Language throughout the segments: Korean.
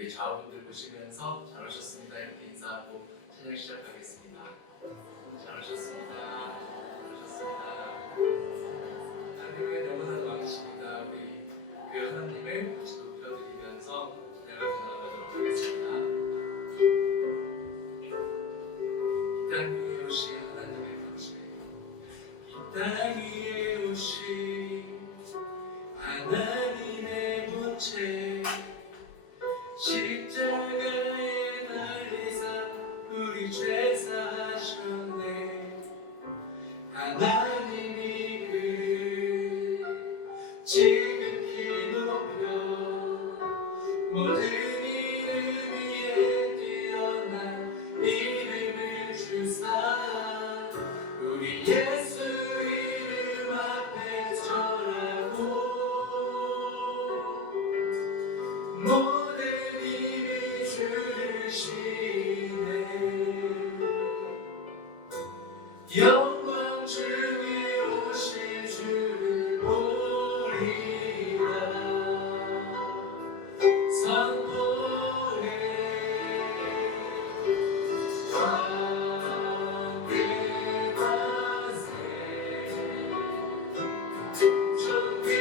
우리 좌우분들 보시면서 잘 오셨습니다 이렇게 인사하고 찬양 시작하겠습니다. 잘 오셨습니다. 잘 오셨습니다. 하나님은 영원한 왕이십니다. 우리 그 하나님을 같이 높여드리면서 찬양을 나아가도록 하겠습니다. 이 땅 위에 오신 하나님의 권세, 이 땅 위에 오신 하나님의 본체, 십자가에 달리사 우리 죄 사하셨네. 하나님이 그를 지극히 높여 모든 이름 위에 뛰어난 이름을 주사 우리 예수 이름 앞에 절하고 모든 힘이 주시네. 영광 중에 오실 주를 보리라. 선포해 왕의 권세,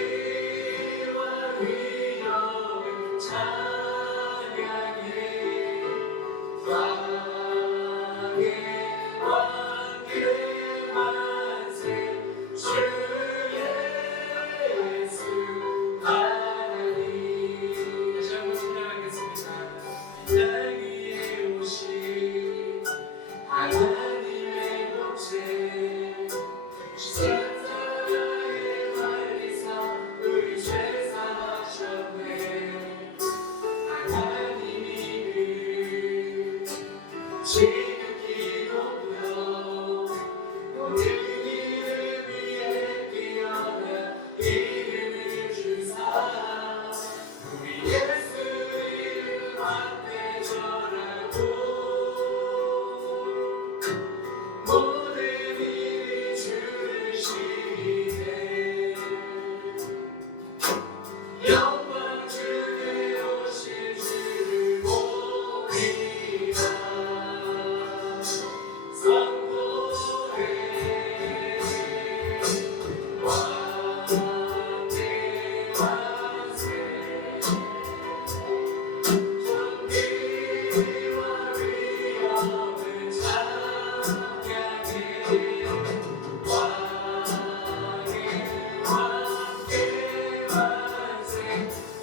존귀와 위엄을 찬양해. 왕의 왕의 만세, 주 예수 하나님. 다시 한번 찬양하겠습니다. 이 땅 위에 오신 하나님의 본체, 십자가에 달리사 우리 죄 사하셨네. 하나님이 그 지극히 높여 모든 이름 위에 뛰어난 이름을 주사 우리 예수 이름 앞에 절하고 모든 일이 주시네. 영광 중에 오실 주를 보리라. 선포해 왕의 만세, 존귀와 위엄을 찬양해. 왕의 만세,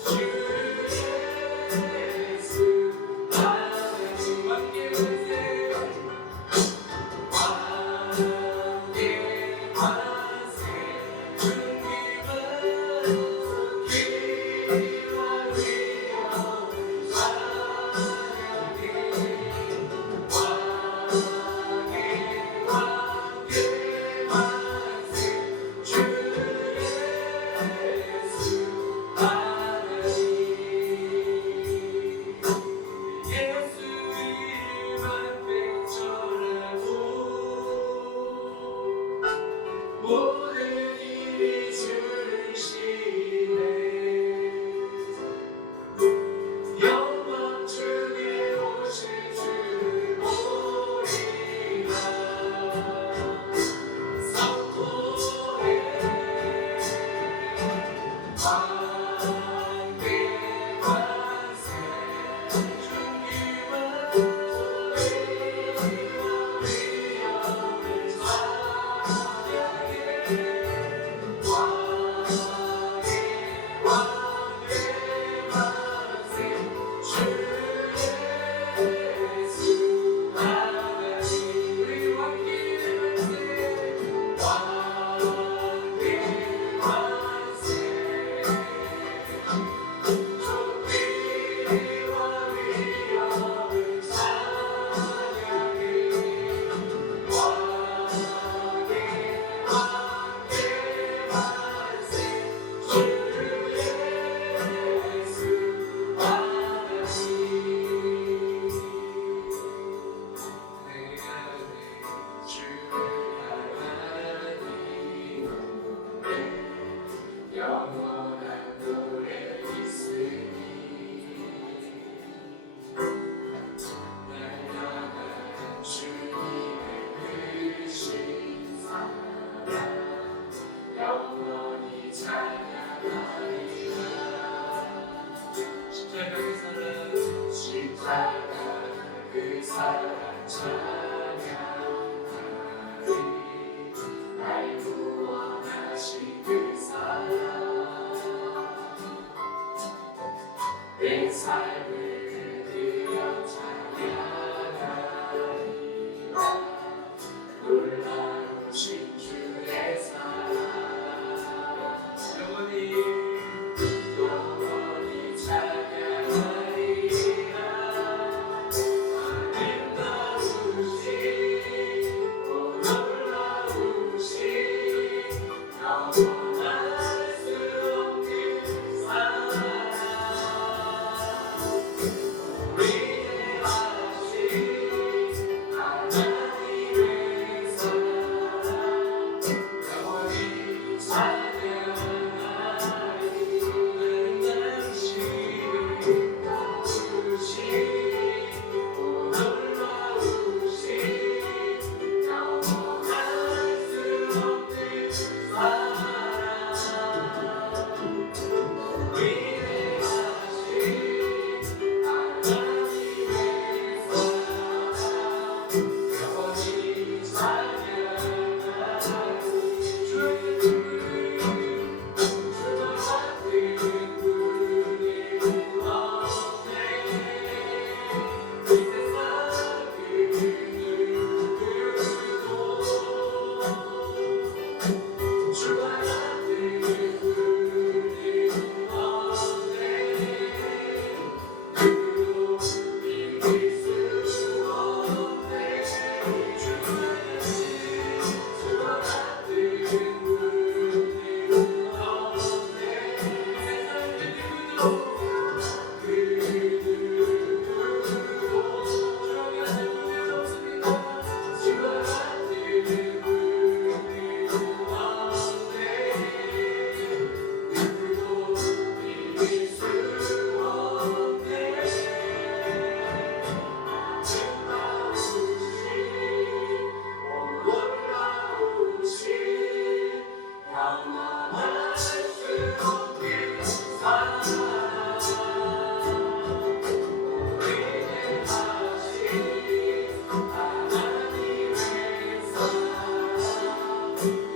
주 예수 하나님. 왕의 만세, 왕의 만세, 존귀와 위엄을 찬양해. 왕의 만세, 주 예수 하나님. 예수 이름 앞에 절하고 모든 일이 주시네. 영광 중에 오실 주를 보리라. 선포해 왕의 만세, 존귀와 위엄을 영원한 노래 있으니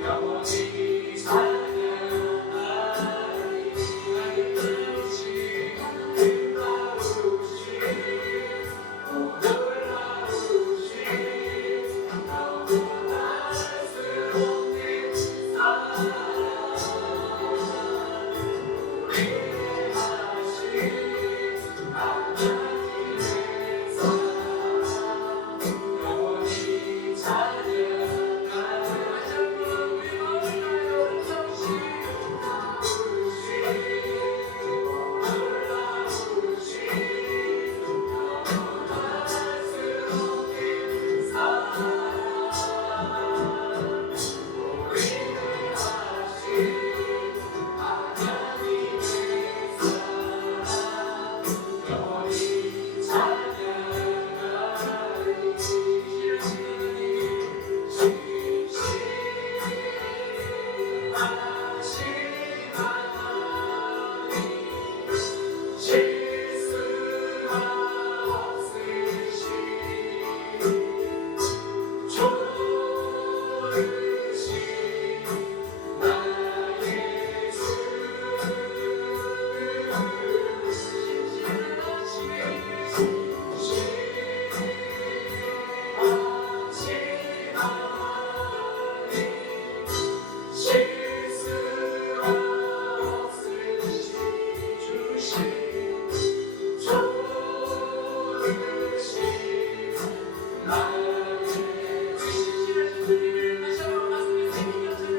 영원히 찬양하리. 나의 빛이 놀라우신 놀라우신 너무나 새롭게 사랑 우리 하신 하나님의 사랑 영원히 찬양하리. 우리 마음을 정신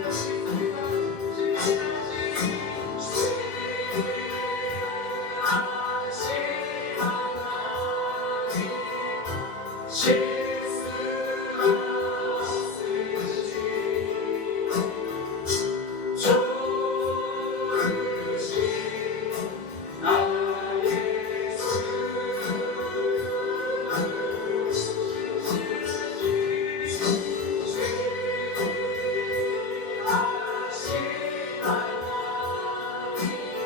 놀라우신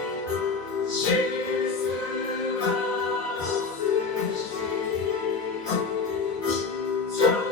너무나 새롭게 사랑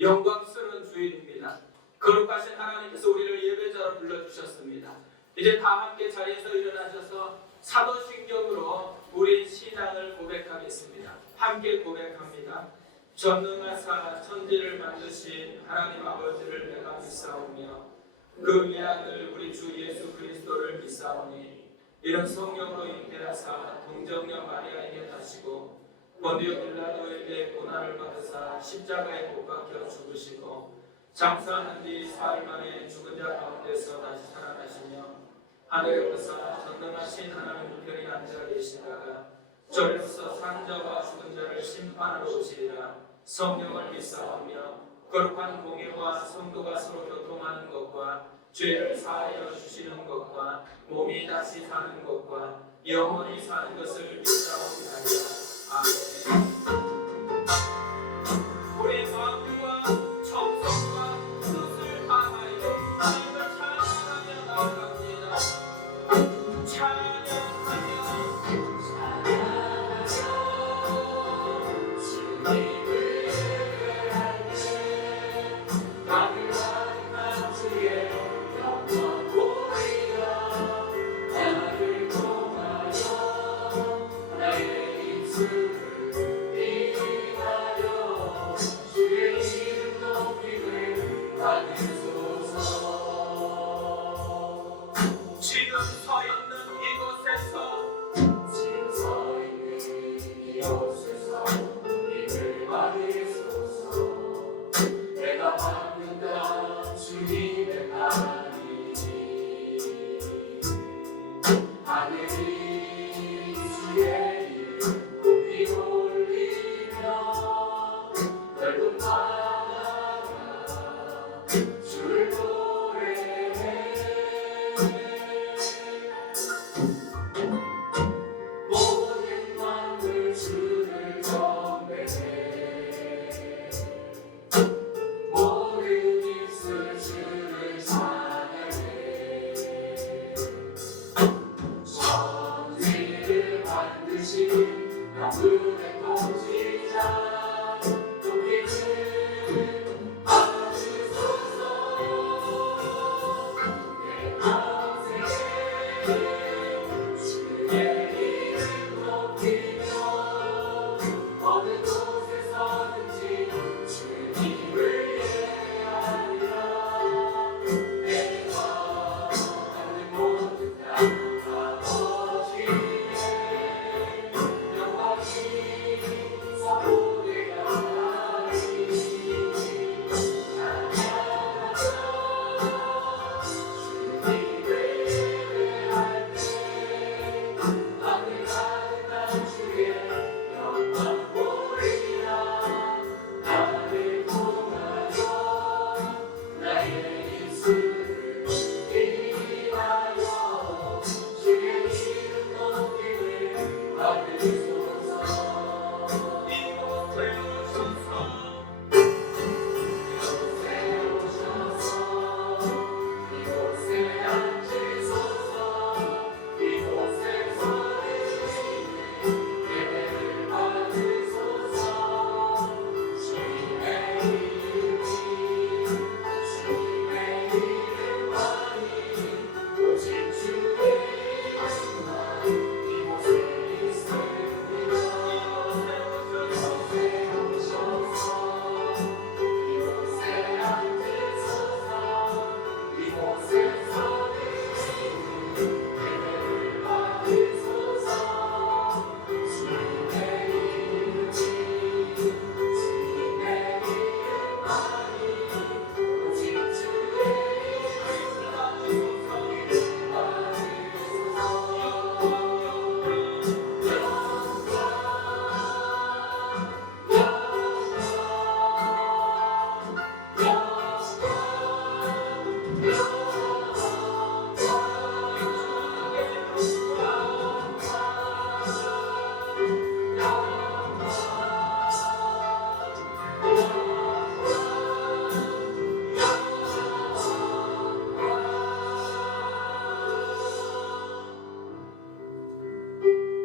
영광스러운 주일입니다. 거룩하신 하나님께서 우리를 예배자로 불러주셨습니다. 이제 다 함께 자리에서 일어나셔서 사도신경으로 우리 신앙을 고백하겠습니다. 함께 고백합니다. 전능하사 천지를 만드신 하나님 아버지를 내가 믿사오며 그 위아들 우리 주 예수 그리스도를 믿사오니 이런 성령으로 잉태하사 동정녀 마리아에게 타시고 본디오 빌라도에게 고난을 받으사 십자가에 못 박혀 죽으시고 장사한 뒤 사흘 만에 죽은 자 가운데서 다시 살아나시며 하늘에 오르사 전능하신 하나님 우편에 앉아 계시다가 저리로서 산 자와 죽은 자를 심판하러 오시리라. 성령을 믿사오며 거룩한 공예와 성도가 서로 교통하는 것과 죄를 사하여 주시는 것과 몸이 다시 사는 것과 영원히 사는 것을 믿사옵나이다. 아멘. 우리의 마음과 정성과 뜻을 다하여 하나님을 찬양하며 나아갑니다. 찬양하며 주님을 예배하네. 나를 만지에 영원 보이라. 나를 통하여 나의 입술을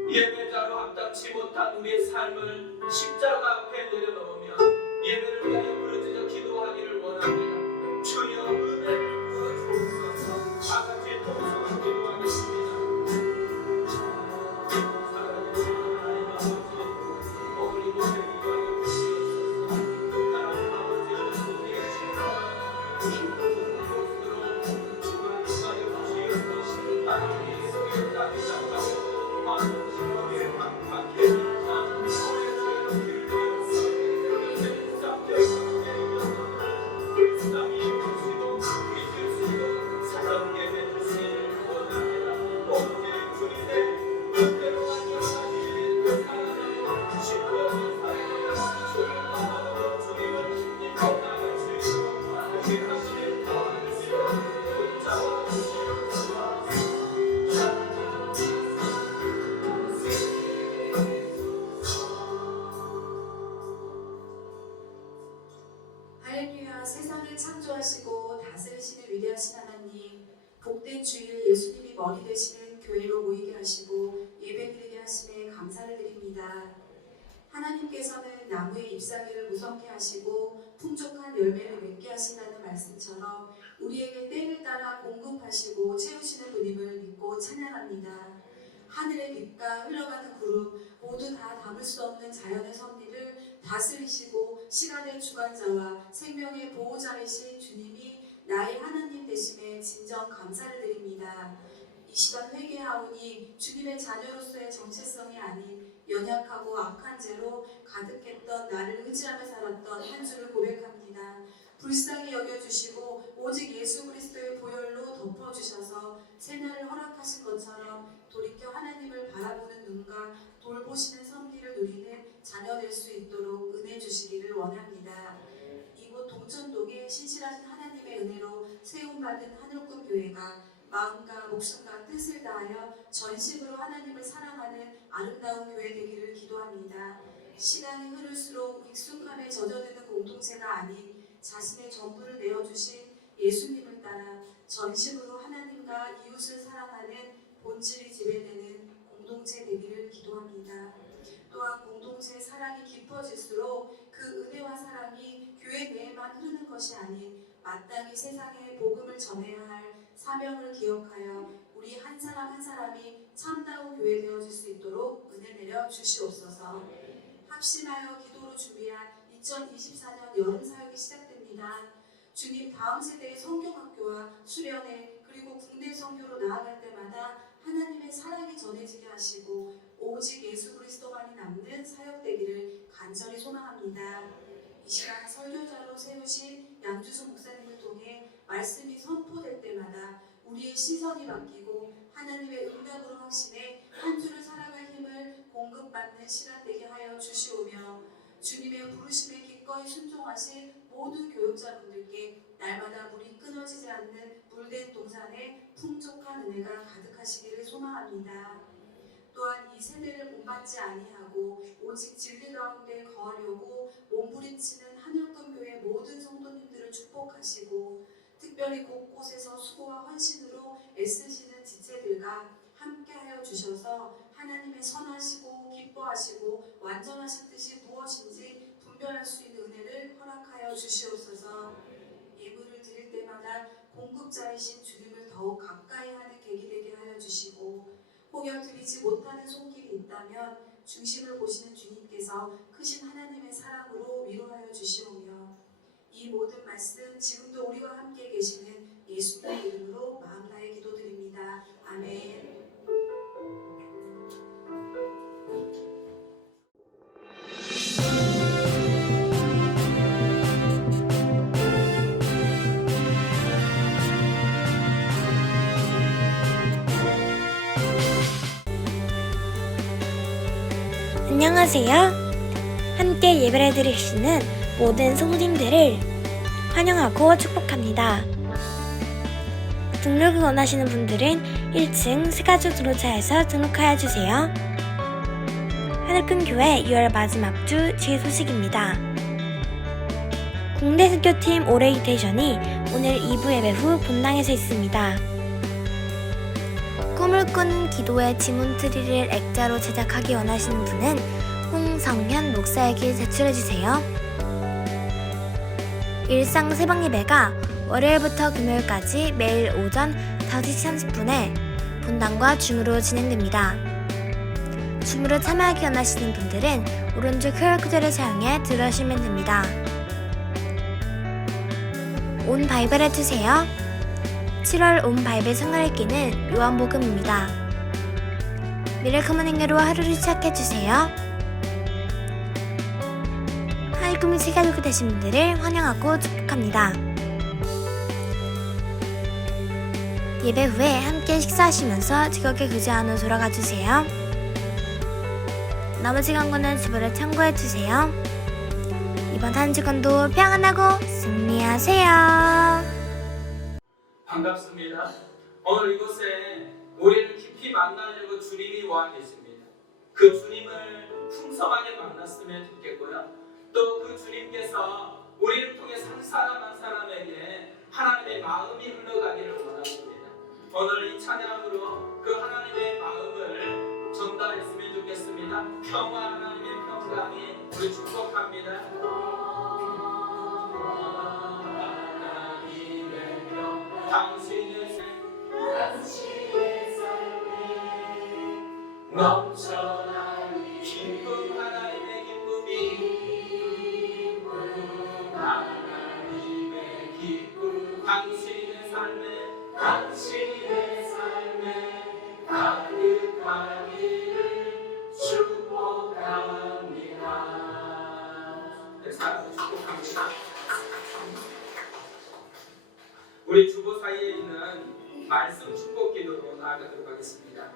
예배자로 합당치 못한 우리의 삶을 십자가 앞에 내려놓으며 예배를 위하여 부르짖어 기도하기를 원합니다. 주여 은혜를 부어주옵소서. 다같이 통성으로 기도하겠습니다. 사랑하는 하나님 아버지, 오늘 이곳에 이방에 주시옵소서. 하나님 아버지, 우리의 신과 기쁨의 곳으로 주가 임하여 주시옵소서. 하나님의 속에 땅이 작다고 할렐루야. 세상을 창조하시고 다스리시는 위대하신 하나님, 복된 주일 예수님이 머리 되시는 교회로 모이게 하시고 예배드리게 하심에 감사를 드립니다. 하나님께서는 나무의 잎사귀를 무성케 하시고 풍족한 열매를 맺게 하신다는 말씀처럼 우리에게 때를 따라 공급하시고 채우시는 분임을 믿고 찬양합니다. 하늘의 빛과 흘러가는 구름 모두 다 담을 수 없는 자연의 섭리를 다스리시고 시간의 주관자와 생명의 보호자이신 주님이 나의 하나님 되심에 진정 감사를 드립니다. 이 시간 회개하오니 주님의 자녀로서의 정체성이 아닌 연약하고 악한 죄로 가득했던 나를 의지하며 살았던 한 주를 고백합니다. 불쌍히 여겨주시고 오직 예수 그리스도의 보혈로 덮어주셔서 새날을 허락하신 것처럼 돌이켜 하나님을 바라보는 눈과 돌보시는 섭리를 누리는 자녀 될 수 있도록 은혜 주시기를 원합니다. 이곳 동천동에 신실하신 하나님의 은혜로 세움받은 하늘꾼 교회가 마음과 목숨과 뜻을 다하여 전심으로 하나님을 사랑하는 아름다운 교회 되기를 기도합니다. 시간이 흐를수록 익숙함에 젖어드는 공동체가 아닌 자신의 전부를 내어주신 예수님을 따라 전심으로 하나님과 이웃을 사랑하는 본질이 지배되는 공동체 되기를 기도합니다. 또한 공동체의 사랑이 깊어질수록 그 은혜와 사랑이 교회 내 것이 아닌 마땅히 세상에 복음을 전해야 할 사명을 기억하여 우리 한 사람 한 사람이 참다운 교회 되어줄 수 있도록 은혜 내려 주시옵소서. 합심하여 기도로 준비한 2024년 여름 사역이 시작됩니다. 주님, 다음 세대의 성경학교와 수련회 그리고 국내 선교로 나아갈 때마다 하나님의 사랑이 전해지게 하시고 오직 예수 그리스도만이 남는 사역되기를 간절히 소망합니다. 이 시간 설교자로 세우신 양주수 목사님을 통해 말씀이 선포될 때마다 우리의 시선이 바뀌고 하나님의 응답으로 확신해 한 주를 살아갈 힘을 공급받는 시간 되게 하여 주시오며 주님의 부르심에 기꺼이 순종하신 모든 교육자분들께 날마다 물이 끊어지지 않는 물된 동산에 풍족한 은혜가 가득하시기를 소망합니다. 또한 이 세대를 본받지 아니하고 오직 진리 가운데 거하려고 몸부림치는 하늘금교회 모든 성도님들을 축복하시고 특별히 곳곳에서 수고와 헌신으로 애쓰시는 지체들과 함께하여 주셔서 하나님의 선하시고 기뻐하시고 완전하신 뜻이 무엇인지 분별할 수 있는 은혜를 허락하여 주시옵소서. 예물을 드릴 때마다 공급자이신 주님을 더욱 가까이 하는 계기 되게 하여 주시고 혹여 드리지 못하는 손길이 있다면 중심을 보시는 주님께서 크신 하나님의 사랑으로 위로하여 주시오며 이 모든 말씀 지금도 우리와 함께 계시는 예수님의 이름으로 마음 다해 기도드립니다. 아멘. 안녕하세요. 함께 예배를 드리시는 모든 성도님들을 환영하고 축복합니다. 등록을 원하시는 분들은 1층 세가족 등록차에서 등록하여 주세요. 하늘금교회 6월 마지막 주 주일 소식입니다. 국내 선교팀 오리엔테이션이 오늘 2부 예배 후 본당에서 있습니다. 꿈을 꾸는 기도의 지문트리를 액자로 제작하기 원하시는 분은 홍성현 목사에게 제출해주세요. 일상 새벽 예배가 월요일부터 금요일까지 매일 오전 5시 30분에 본당과 줌으로 진행됩니다. 줌으로 참여하기 원하시는 분들은 오른쪽 QR코드를 사용해 들어오시면 됩니다. 온 바이블 해주세요. 7월 온 바이블 성경 읽기는 요한복음입니다. 미래클 모닝으로 하루를 시작해주세요. 하늘금이 새가족이 되신 분들을 환영하고 축복합니다. 예배 후에 함께 식사하시면서 즐겁게 교제 안으로 돌아가주세요. 나머지 광고는 주변에 참고해주세요. 이번 한 주간도 평안하고 승리하세요. 반갑습니다. 오늘 이곳에 우리를 깊이 만나려고 주님이 와 계십니다. 그 주님을 풍성하게 만났으면 좋겠고요. 또 그 주님께서 우리를 통해 한 사람 한 사람에게 하나님의 마음이 흘러가기를 원합니다. 오늘 이 찬양으로 그 하나님의 마음을 전달했으면 좋겠습니다. 평화, 하나님의 평강이 우리 축복합니다. 당신의 삶에 넘쳐나는 기쁨, 하나님의 기쁨이 하나님의 기쁨, 당신의 삶에 가득하기를 축복합니다. 네, 사랑을 축복합니다. 우리 주보 사이에 있는 말씀 축복 기도로 나아가도록 하겠습니다.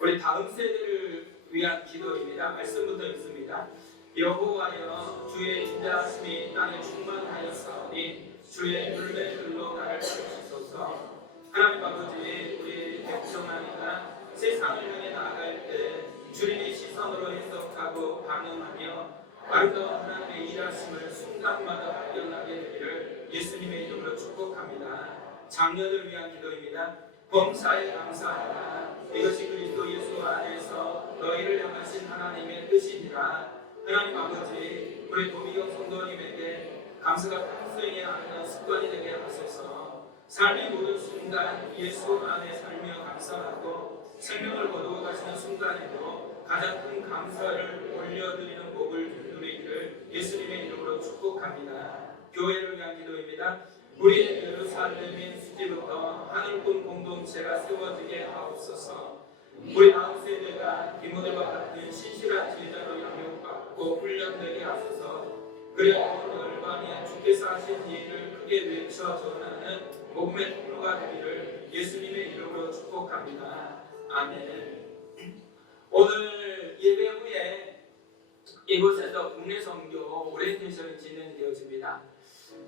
우리 다음 세대를 위한 기도입니다. 말씀부터 읽습니다. 여호와여, 주의 인자하심이 땅에 충만하였사오니 주의 물매들로 나를 주시소서. 하나님 아버지, 우리 백성아이가 세상을 향해 나아갈 때 주님의 시선으로 해석하고 반응하며 아름다운 하나님의 일하심을 순간마다 발견하게 되기를 예수님의 이름으로 축복합니다. 장년을 위한 기도입니다. 범사에 감사하라. 이것이 그리스도 예수 안에서 너희를 향하신 하나님의 뜻이니라. 하나님 아버지, 우리 도미경 성도 성도님에게 감사가 평소에 하는 습관이 되게 하소서. 삶의 모든 순간 예수 안에 살며 감사하고 생명을 거두어 가시는 순간에도 가장 큰 감사를 올려드리는 복을 누리기를 예수님의 이름으로 축복합니다. 교회를 위한 기도입니다. 우리의 예루살렘인 수지부터 하늘꾼 공동체가 세워지게 하옵소서. 우리 다음 세대가 디모데와 같은 신실한 제자로 양육받고 훈련되게 하소서. 그리고 열방에 주께서 하신 일을 크게 외쳐 전하는 복음의 통로가 되기를 예수님의 이름으로 축복합니다. 아멘. 오늘 예배 후에 이곳에서 국내 선교 오리엔테이션이 진행되어집니다.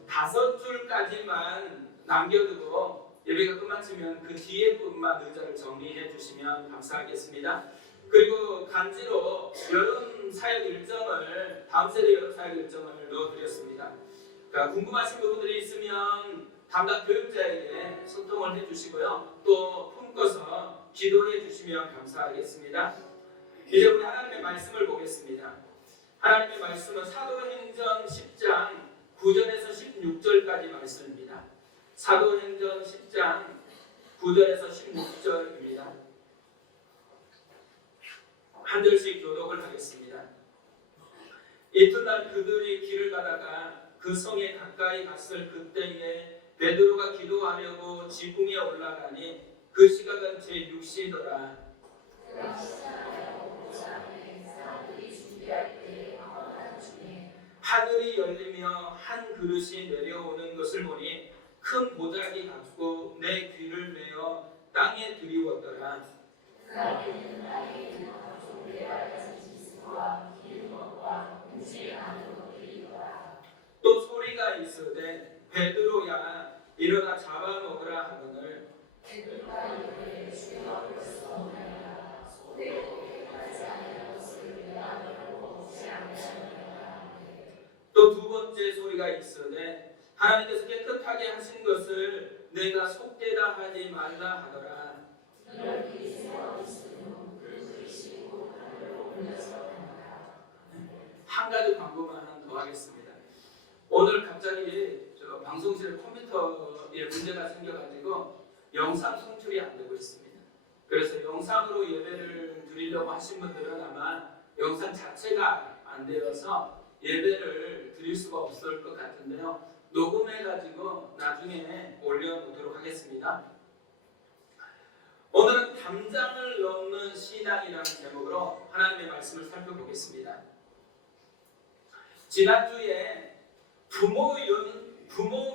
5줄까지만 남겨두고 예배가 끝마치면 그 뒤에 분만 의자를 정리해 주시면 감사하겠습니다. 그리고 간지로 여름 사역 일정을 다음 세대 여름 사역 일정을 넣어드렸습니다. 그러니까 궁금하신 부분들이 있으면 담당 교육자에게 소통을 해주시고요. 또 품고서 기도해 주시면 감사하겠습니다. 이제 우리 하나님의 말씀을 보겠습니다. 하나님의 말씀은 사도행전 10장 9절에서 16절까지 말씀입니다. 사도행전 10장 9절에서 16절입니다. 한 절씩 교독을 하겠습니다. 이튿날 그들이 길을 가다가 그 성에 가까이 갔을 그때에 베드로가 기도하려고 지붕에 올라가니 그 시각은 제6시더라. 하늘이 열리며 한 그릇이 내려오는 것을 보니 큰 보자기 같고 내 귀를 메어 땅에 들이웠더라. 또 소리가 있으되 베드로야 일어나 잡아먹으라 하거늘 또 두 번째 소리가 있으되 하나님께서 깨끗하게 하신 것을 내가 속되다 하지 말라 하더라. 한 가지 광고만 더 하겠습니다. 오늘 갑자기 저 방송실 컴퓨터에 문제가 생겨가지고 영상 송출이 안 되고 있습니다. 그래서 영상으로 예배를 드리려고 하신 분들은 아마 영상 자체가 안 되어서 예배를 드릴 수가 없을 것 같은데요. 녹음해가지고 나중에 올려놓도록 하겠습니다. 오늘은 담장을 넘는 신앙이라는 제목으로 하나님의 말씀을 살펴보겠습니다. 지난주에 부모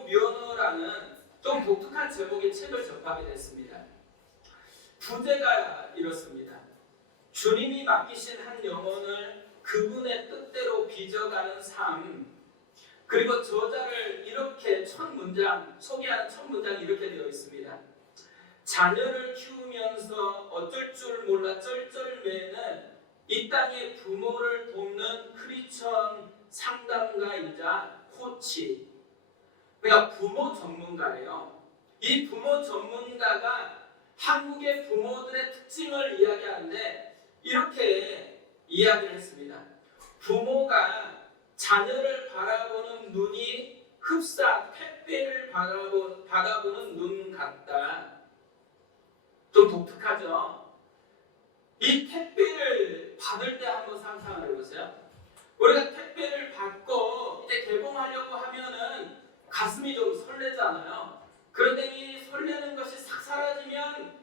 면허라는 좀 독특한 제목의 책을 접하게 됐습니다. 부제가 이렇습니다. 주님이 맡기신 한 영혼을 그분의 뜻대로 빚어가는 삶. 그리고 저자를 이렇게 소개하는 첫 문장이 이렇게 되어 있습니다. 자녀를 키우면서 어쩔 줄 몰라 쩔쩔매는 이 땅의 부모를 돕는 크리스천 상담가이자 코치. 그러니까 부모 전문가예요. 이 부모 전문가가 한국의 부모들의 특징을 이야기하는데 이렇게 이야기를 했습니다. 부모가 자녀를 바라보는 눈이 흡사 택배를 바라보는 눈 같다. 좀 독특하죠? 이 택배를 받을 때 한번 상상을 해보세요. 우리가 택배를 받고 이제 개봉하려고 하면은 가슴이 좀 설레잖아요. 그런데 이 설레는 것이 싹 사라지면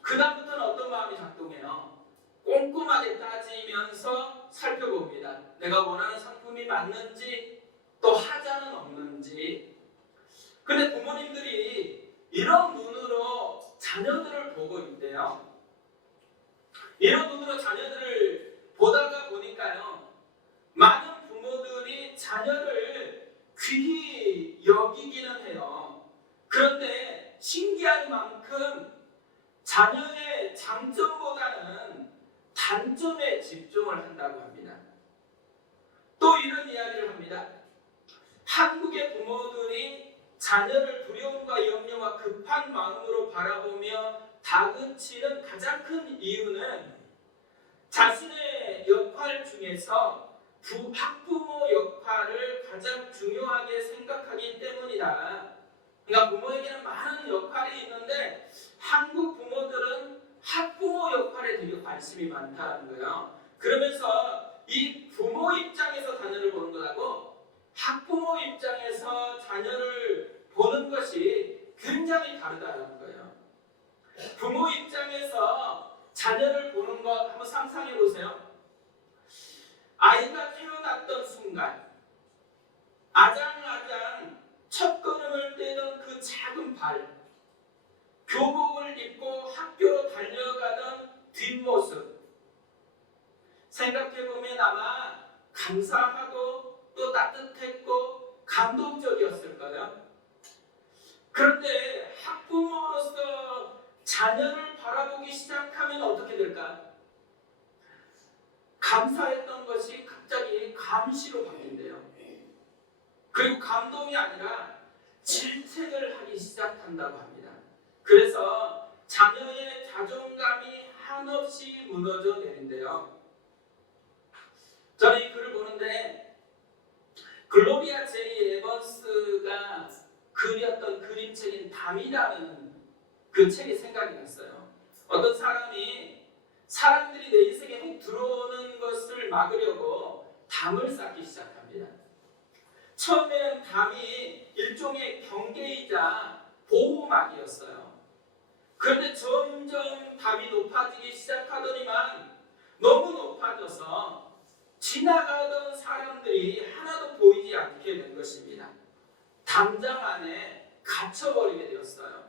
그 다음부터는 어떤 마음이 작동해요? 꼼꼼하게 따지면서 살펴봅니다. 내가 원하는 상품이 맞는지 또 하자는 없는지. 근데 부모님들이 이런 눈으로 자녀들을 보고 있대요. 이런 눈으로 자녀들을 보다가 보니까요. 많은 부모들이 자녀를 귀히 여기기는 해요. 그런데 신기한 만큼 자녀의 장점보다는 단점에 집중을 한다고 합니다. 또 이런 이야기를 합니다. 한국의 부모들이 자녀를 두려움과 염려와 급한 마음으로 바라보며 다그치는 가장 큰 이유는 자신의 역할 중에서 학부모 역할을 가장 중요하게 생각하기 때문이다. 그러니까 부모에게는 많은 역할이 있는데 한국 부모들은 학부모 역할에 되게 관심이 많다는 거예요. 그러면서 이 부모 입장에서 자녀를 보는 것하고 학부모 입장에서 자녀를 보는 것이 굉장히 다르다는 거예요. 부모 입장에서 자녀를 보는 것 한번 상상해 보세요. 아이가 태어났던 순간 아장아장 첫 걸음을 떼던 그 작은 발, 교복을 입고 학교로 달려가던 뒷모습 생각해보면 아마 감사하고 또 따뜻했고 감동적이었을 거예요. 그런데 학부모로서 자녀를 바라보기 시작하면 어떻게 될까? 감사했던 것이 갑자기 감시로 바뀐대요. 그리고 감동이 아니라 질책을 하기 시작한다고 합니다. 그래서 자녀의 자존감이 한없이 무너져 내린대요. 저는 이 글을 보는데 글로리아 제이 에번스가 그렸던 그림책인 담이라는 그 책이 생각이 났어요. 어떤 사람이 사람들이 내 인생에 훅 들어오는 것을 막으려고 담을 쌓기 시작합니다. 처음에는 담이 일종의 경계이자 보호막이었어요. 그런데 점점 담이 높아지기 시작하더니만 너무 높아져서 지나가던 사람들이 하나도 보이지 않게 된 것입니다. 담장 안에 갇혀버리게 되었어요.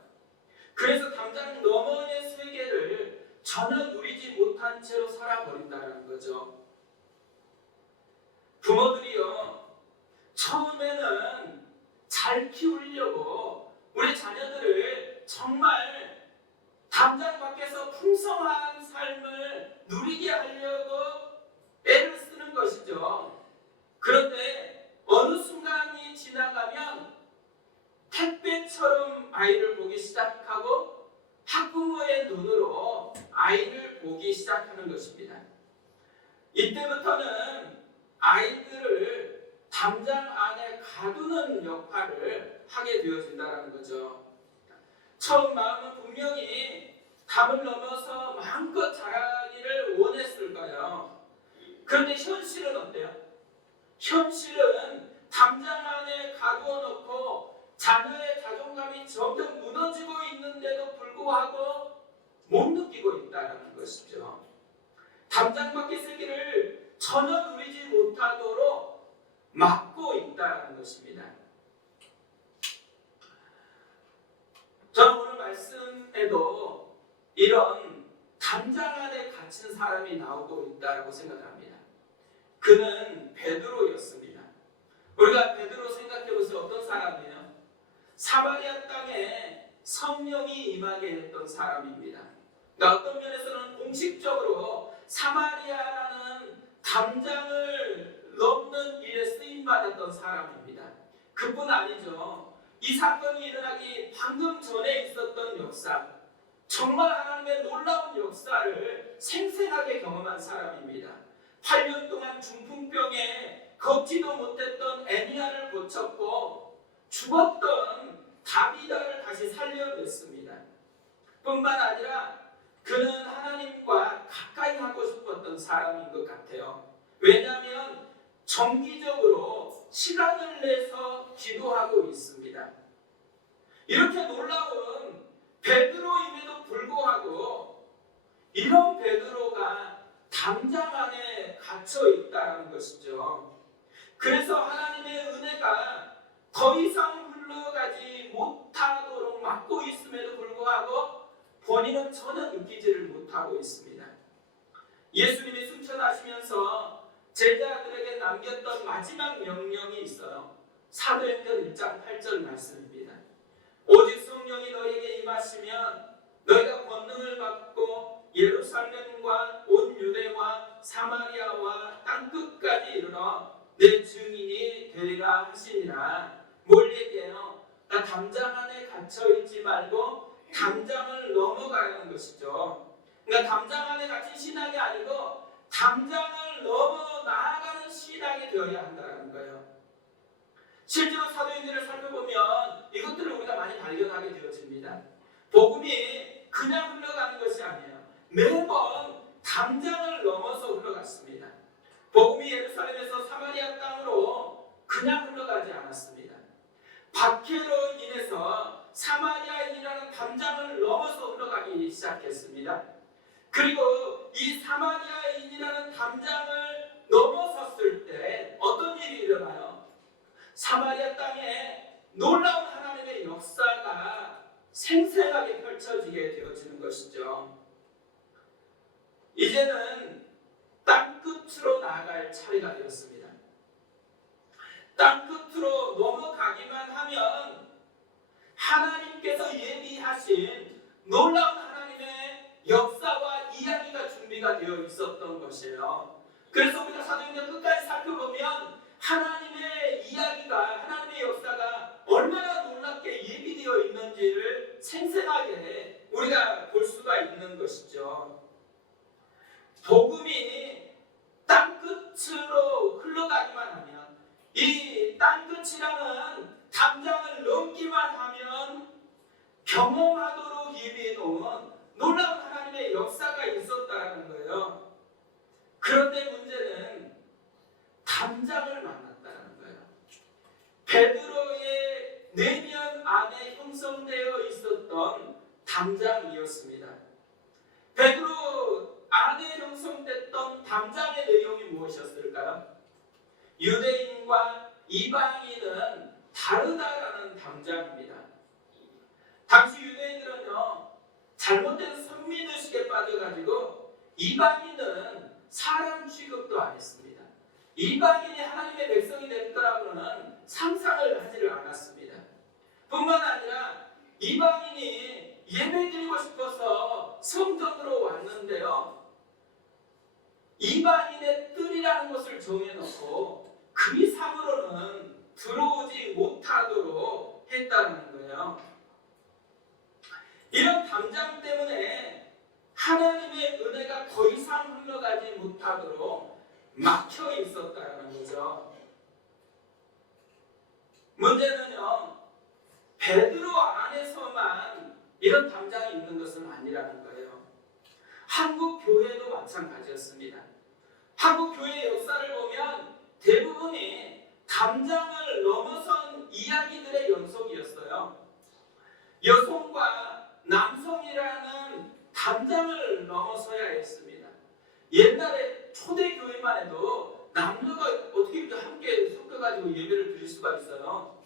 그래서 담장 너머의 세계를 전혀 누리지 못한 채로 살아버린다는 거죠. 부모들이요, 처음에는 잘 키우려고 우리 자녀들을 정말 담장 밖에서 풍성한 삶을 누리게 하려고 애를 쓰는 것이죠. 그런데 어느 순간이 지나가면 택배처럼 아이를 보기 시작하고 학부모의 눈으로 아이를 보기 시작하는 것입니다. 이때부터는 아이들을 담장 안에 가두는 역할을 하게 되어진다는 거죠. 처음 마음은 분명히 담을 넘어서 마음껏 자라기를 원했을 거예요. 그런데 현실은 어때요? 현실은 담장 안에 가두어 놓고 자녀의 자존감이 점점 무너지고 있는데도 불구하고 못 느끼고 있다는 것이죠. 담장 밖의 세계를 전혀 누리지 못하도록 막고 있다는 것입니다. 저는 오늘 말씀에도 이런 담장 안에 갇힌 사람이 나오고 있다고 생각합니다. 그는 베드로였습니다. 우리가 베드로 생각해보세요. 어떤 사람이에요? 사마리아 땅에 성령이 임하게 했던 사람입니다. 그러니까 어떤 면에서는 공식적으로 사마리아라는 담장을 넘는 일에 쓰임받았던 사람입니다. 그뿐 아니죠. 이 사건이 일어나기 방금 전에 있었던 역사, 정말 하나님의 놀라운 역사를 생생하게 경험한 사람입니다. 8년 동안 중풍병에 걷지도 못했던 애니아를 고쳤고 죽었던 다비다를 다시 살려냈습니다. 뿐만 아니라 그는 하나님과 가까이 하고 싶었던 사람인 것 같아요. 왜냐하면 정기적으로 시간을 내서 기도하고 있습니다. 이렇게 놀라운 베드로임에도 불구하고 이런 베드로가 담장 안에 갇혀 있다는 것이죠. 그래서 하나님의 은혜가 더 이상 흘러가지 못하도록 막고 있음에도 불구하고 본인은 전혀 느끼지를 못하고 있습니다. 예수님이 승천하시면서 제자들에게 남겼던 마지막 명령이 있어요. 사도행전 1장 8절 말씀입니다. 오직 성령이 너희에게 임하시면 너희가 권능을 받고 예루살렘과 온 유대와 사마리아와 땅끝까지 이르러 내 증인이 되리라 하시니라. 뭘 얘기해요? 나 담장 안에 갇혀있지 말고 담장을 넘어가는 것이죠. 그러니까 담장 안에 갇힌 신앙이 아니고 담장을 넘어 나아가는 신앙이 되어야 한다는 거예요. 그냥 흘러가지 않았습니다. 박해로 인해서 사마리아인이라는 담장을 넘어서 흘러가기 시작했습니다. 그리고 이 사마리아인이라는 담장을 넘어섰을 때 어떤 일이 일어나요? 사마리아 땅에 놀라운 하나님의 역사가 생생하게 펼쳐지게 되어지는 것이죠. 이제는 땅끝으로 나아갈 차례가 되었습니다. 땅끝으로 넘어가기만 하면 하나님께서 예비하신 놀라운 하나님의 역사와 이야기가 준비가 되어 있었던 것이에요. 그래서 우리가 사도행전 끝까지 살펴보면 하나님의 이야기가, 하나님의 역사가 얼마나 놀랍게 예비되어 있는지를 생생하게 우리가 볼 수가 있는 것이죠. 복음이 땅끝으로 흘러가기만 하면, 이 땅끝이라는 담장을 넘기만 하면 경험하도록 예비해 놓은 놀라운 하나님의 역사가 있었다는 거예요. 그런데 문제는 담장을 만났다는 거예요. 베드로의 내면 안에 형성되어 있었던 담장이었습니다. 베드로 안에 형성됐던 담장의 내용이 무엇이었을까요? 유대인과 이방인은 다르다라는 담장입니다. 당시 유대인들은요, 잘못된 선민의식에 빠져가지고 이방인은 사람 취급도 안 했습니다. 이방인이 하나님의 백성이 될 거라고는 상상을 하지를 않았습니다. 뿐만 아니라 이방인이 예배드리고 싶어서 성전으로 왔는데요, 이방인의 뜰이라는 것을 정해놓고 그 이상으로는 들어오지 못하도록 했다는 거예요. 이런 담장 때문에 하나님의 은혜가 더 이상 흘러가지 못하도록 막혀 있었다는 거죠. 문제는요, 베드로 안에서만 이런 담장이 있는 것은 아니라는 거예요. 한국 교회도 마찬가지였습니다. 한국 교회의 역사를 보면 대부분이 담장을 넘어선 이야기들의 연속이었어요. 여성과 남성이라는 담장을 넘어서야 했습니다. 옛날에 초대교회만 해도 남녀가 어떻게 이렇게 함께 섞여가지고 예배를 드릴 수가 있어요.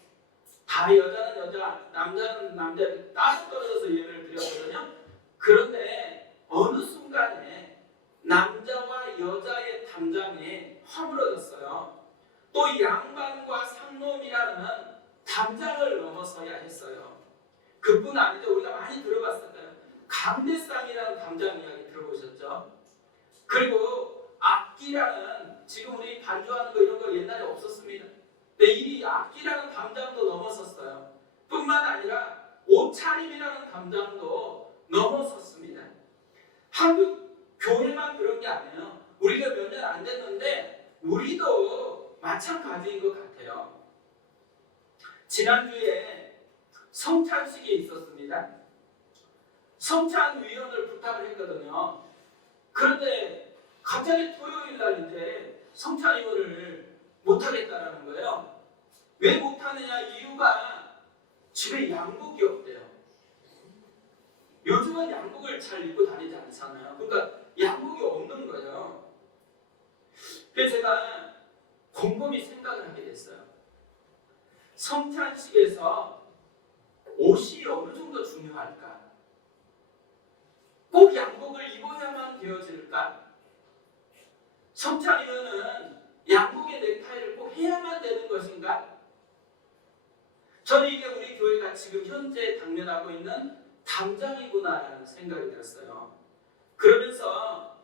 다 여자는 여자, 남자는 남자 이렇게 따로 떨어져서 예배를 드렸거든요. 그런데 어느 순간에 남자와 여자의 담장이 허물어졌어요. 또 양반과 상놈이라는 담장을 넘어서야 했어요. 그뿐 아니죠. 우리가 많이 들어봤을 거예요. 강대상이라는 담장 이야기 들어보셨죠? 그리고 악기라는, 지금 우리 반주하는 거 이런 거 옛날에 없었습니다. 근데 이 악기라는 담장도 넘어섰어요. 뿐만 아니라 옷차림이라는 담장도 넘어섰습니다. 한국 교회만 그런 게 아니에요. 우리가 몇 년 안 됐는데 우리도 마찬가지인 것 같아요. 지난주에 성찬식이 있었습니다. 성찬위원을 부탁을 했거든요. 그런데 갑자기 토요일 날인데 성찬위원을 못하겠다라는 거예요. 왜 못하느냐? 이유가 집에 양복이 없대요. 요즘은 양복을 잘 입고 다니지 않잖아요. 그러니까 양복이 없는 거예요. 그래서 제가 곰곰이 생각을 하게 됐어요. 성찬식에서 옷이 어느 정도 중요할까? 꼭 양복을 입어야만 되어질까? 성찬이면은 양복의 넥타이를 꼭 해야만 되는 것인가? 저는 이게 우리 교회가 지금 현재 당면하고 있는 담장이구나라는 생각이 들었어요. 그러면서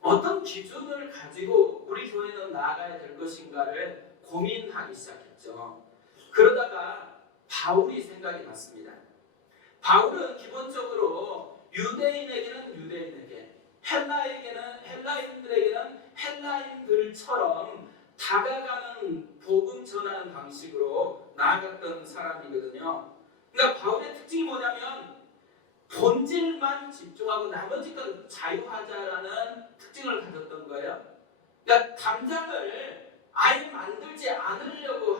어떤 기준을 가지고 우리 교회는 나아가야 될 것인가를 고민하기 시작했죠. 그러다가 바울이 생각이 났습니다. 바울은 기본적으로 유대인에게는 유대인에게, 헬라인들에게는 헬라인들처럼 다가가는 복음 전하는 방식으로 나아갔던 사람이거든요. 그러니까 바울의 특징이 뭐냐면 본질만 집중하고 나머지 건 자유하자라는 특징을 가졌던 거예요. 그러니까 담장을 아예 만들지 않으려고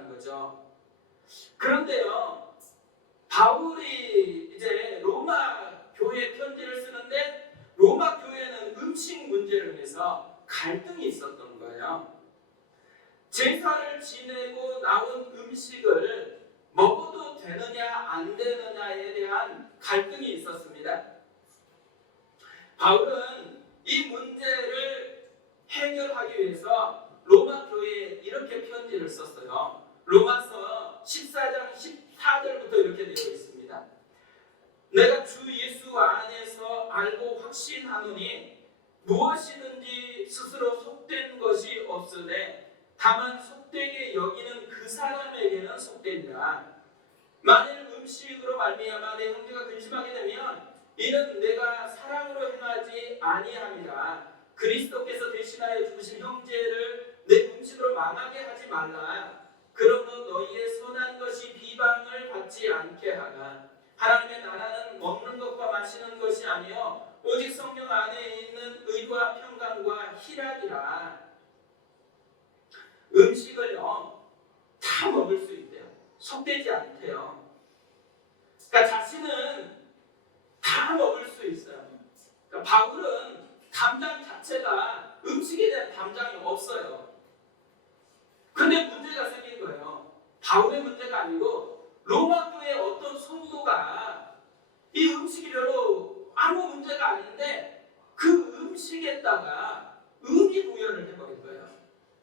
된다는 거죠. 그런데요, 바울이 이제 로마 교회 편지를 쓰는데 로마 교회는 음식 문제를 해서 갈등이 있었던 거예요. 제사를 지내고 나온 음식을 먹어도 되느냐 안 되느냐에 대한 갈등이 있었습니다. 바울은 이 문제를 해결하기 위해서 로마 교회에 이렇게 편지를 썼어요. 로마서 14장 14절부터 이렇게 되어 있습니다. 내가 주 예수 안에서 알고 확신하노니 무엇이든지 스스로 속된 것이 없으되 다만 속되게 여기는 그 사람에게는 속되니라. 만일 음식으로 말미암아 내 형제가 근심하게 되면 이는 내가 사랑으로 행하지 아니함이라. 그리스도께서 대신하여 죽으신 형제를 내 음식으로 망하게 하지 말라. 그러므로 너희의 선한 것이 비방을 받지 않게 하라. 하나님의 나라는 먹는 것과 마시는 것이 아니요 오직 성령 안에 있는 의와 평강과 희락이라. 음식을요 다 먹을 수 있대요. 속되지 않대요. 그러니까 자신은 다 먹을 수 있어요. 그러니까 바울은 담장 자체가 음식에 대한 담장이 없어요. 근데 문제가 생긴 거예요. 바울의 문제가 아니고 로마 교회의 어떤 성도가 이 음식이 별로 아무 문제가 아닌데 그 음식에다가 의미 부여를 해버린 거예요.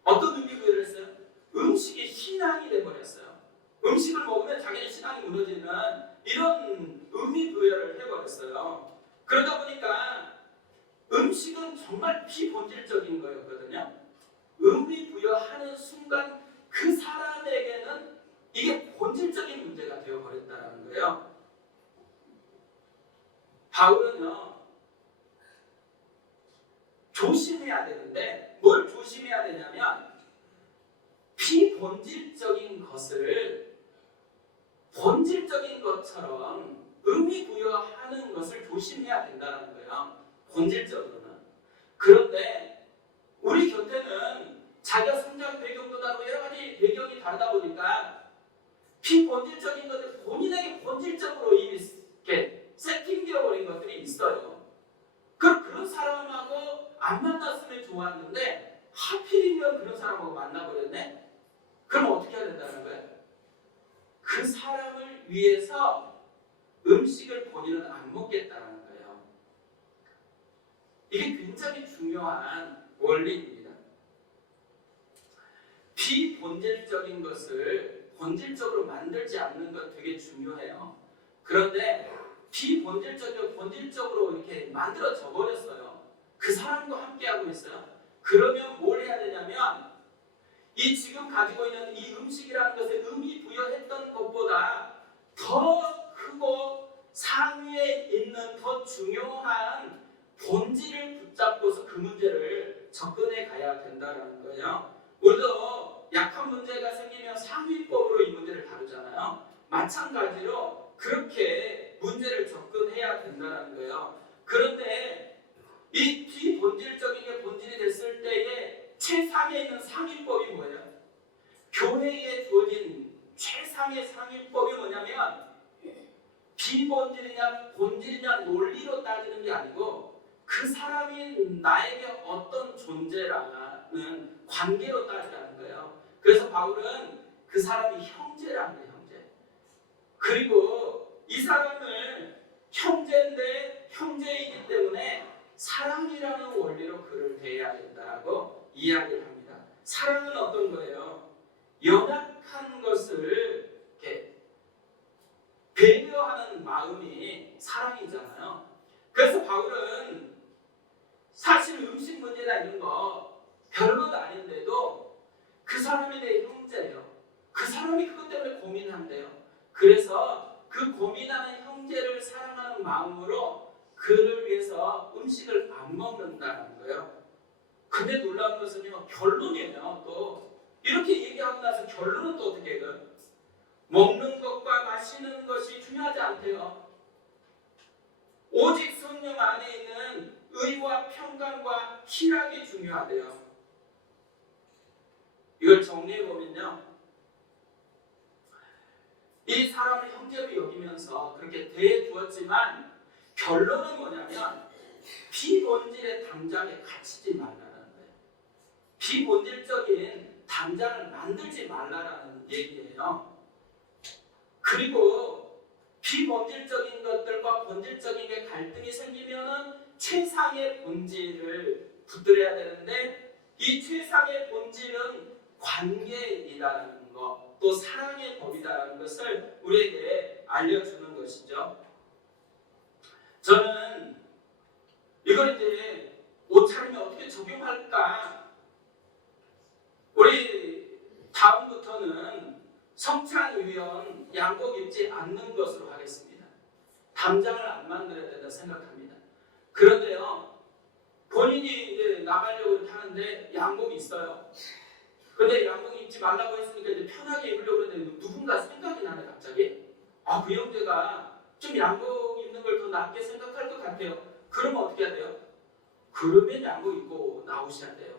어떤 의미 부여를 했어요? 음식이 신앙이 돼버렸어요. 음식을 먹으면 자기의 신앙이 무너지는 이런 의미 부여를 해버렸어요. 그러다 보니까 음식은 정말 비본질적인 거였거든요. 의미 부여하는 순간 그 사람에게는 이게 본질적인 문제가 되어버렸다는 거예요. 바울은요 조심해야 되는데 뭘 조심해야 되냐면 비본질적인 것을 본질적인 것처럼 의미 부여하는 것을 조심해야 된다는 거예요. 본질적으로는. 그런데 우리 곁에는 자기가 성장 배경도 다르고 여러 가지 배경이 다르다 보니까 비본질적인 것들 본인에게 본질적으로 이렇게 세팅되어 버린 것들이 있어요. 그런 사람하고 안 만났으면 좋았는데 하필이면 그런 사람하고 만나버렸네? 그럼 어떻게 해야 된다는 거예요? 그 사람을 위해서 음식을 본인은 안 먹겠다는 거예요. 이게 굉장히 중요한 원리입니다. 비본질적인 것을 본질적으로 만들지 않는 것 되게 중요해요. 그런데 비본질적이고 본질적으로 이렇게 만들어져 버렸어요. 그 사람과 함께하고 있어요. 그러면 뭘 해야 되냐면 이 지금 가지고 있는 이 음식이라는 것에 의미 부여했던 것보다 더 크고 상위에 있는 더 중요한 본질을 붙잡고서 그 문제를 접근해 가야 된다는 거예요. 우리도 약한 문제가 생기면 상위법으로 이 문제를 다루잖아요. 마찬가지로 그렇게 문제를 접근해야 된다는 거예요. 그런데 이 비본질적인 게 본질이 됐을 때에 최상에 있는 상위법이 뭐예요? 교회에 주어진 최상의 상위법이 뭐냐면 비본질이냐 본질이냐 논리로 따지는 게 아니고 그 사람이 나에게 어떤 존재라는 관계로 따지라는 거예요. 그래서 바울은 그 사람이 형제라는 거예요. 형제. 그리고 이 사람을 형제인데 형제이기 때문에 사랑이라는 원리로 그를 대해야 된다고 이야기를 합니다. 사랑은 어떤 거예요? 연약한 것을 이렇게 배려하는 마음이 사랑이잖아요. 그래서 바울은 사실 음식 문제나 이런 거 별것 아닌데도 그 사람이 내 형제예요. 그 사람이 그것 때문에 고민한대요. 그래서 그 고민하는 형제를 사랑하는 마음으로 그를 위해서 음식을 안 먹는다는 거예요. 근데 놀라운 것은요, 결론이에요. 또 이렇게 얘기하고 나서 결론은 또 어떻게 해요? 먹는 것과 마시는 것이 중요하지 않대요. 오직 성령 안에 있는 의와 평강과 희락이 중요하대요. 이걸 정리해 보면요, 이 사람을 형제로 여기면서 그렇게 대해주었지만 결론은 뭐냐면 비본질의 담장에 갇히지 말라는 거예요. 비본질적인 담장을 만들지 말라라는 얘기예요. 그리고 비본질적인 것들과 본질적인 게 갈등이 생기면은 최상의 본질을 붙들어야 되는데 이 최상의 본질은 관계이라는 것, 또 사랑의 법이다라는 것을 우리에게 알려주는 것이죠. 저는 이걸 이제 옷차림에 어떻게 적용할까? 우리 다음부터는 성찬위원 양복 입지 않는 것으로 하겠습니다. 담장을 안 만들어야 된다 생각합니다. 그런데요, 본인이 이제 나가려고 이렇게 하는데 양복이 있어요. 근데 양복 입지 말라고 했으니까 이제 편하게 입으려고 했는데 누군가 생각이 나네 갑자기. 아, 그 형제가 좀 양복 입는 걸 더 낫게 생각할 것 같아요. 그러면 어떻게 해야 돼요? 그러면 양복 입고 나오셔야 돼요.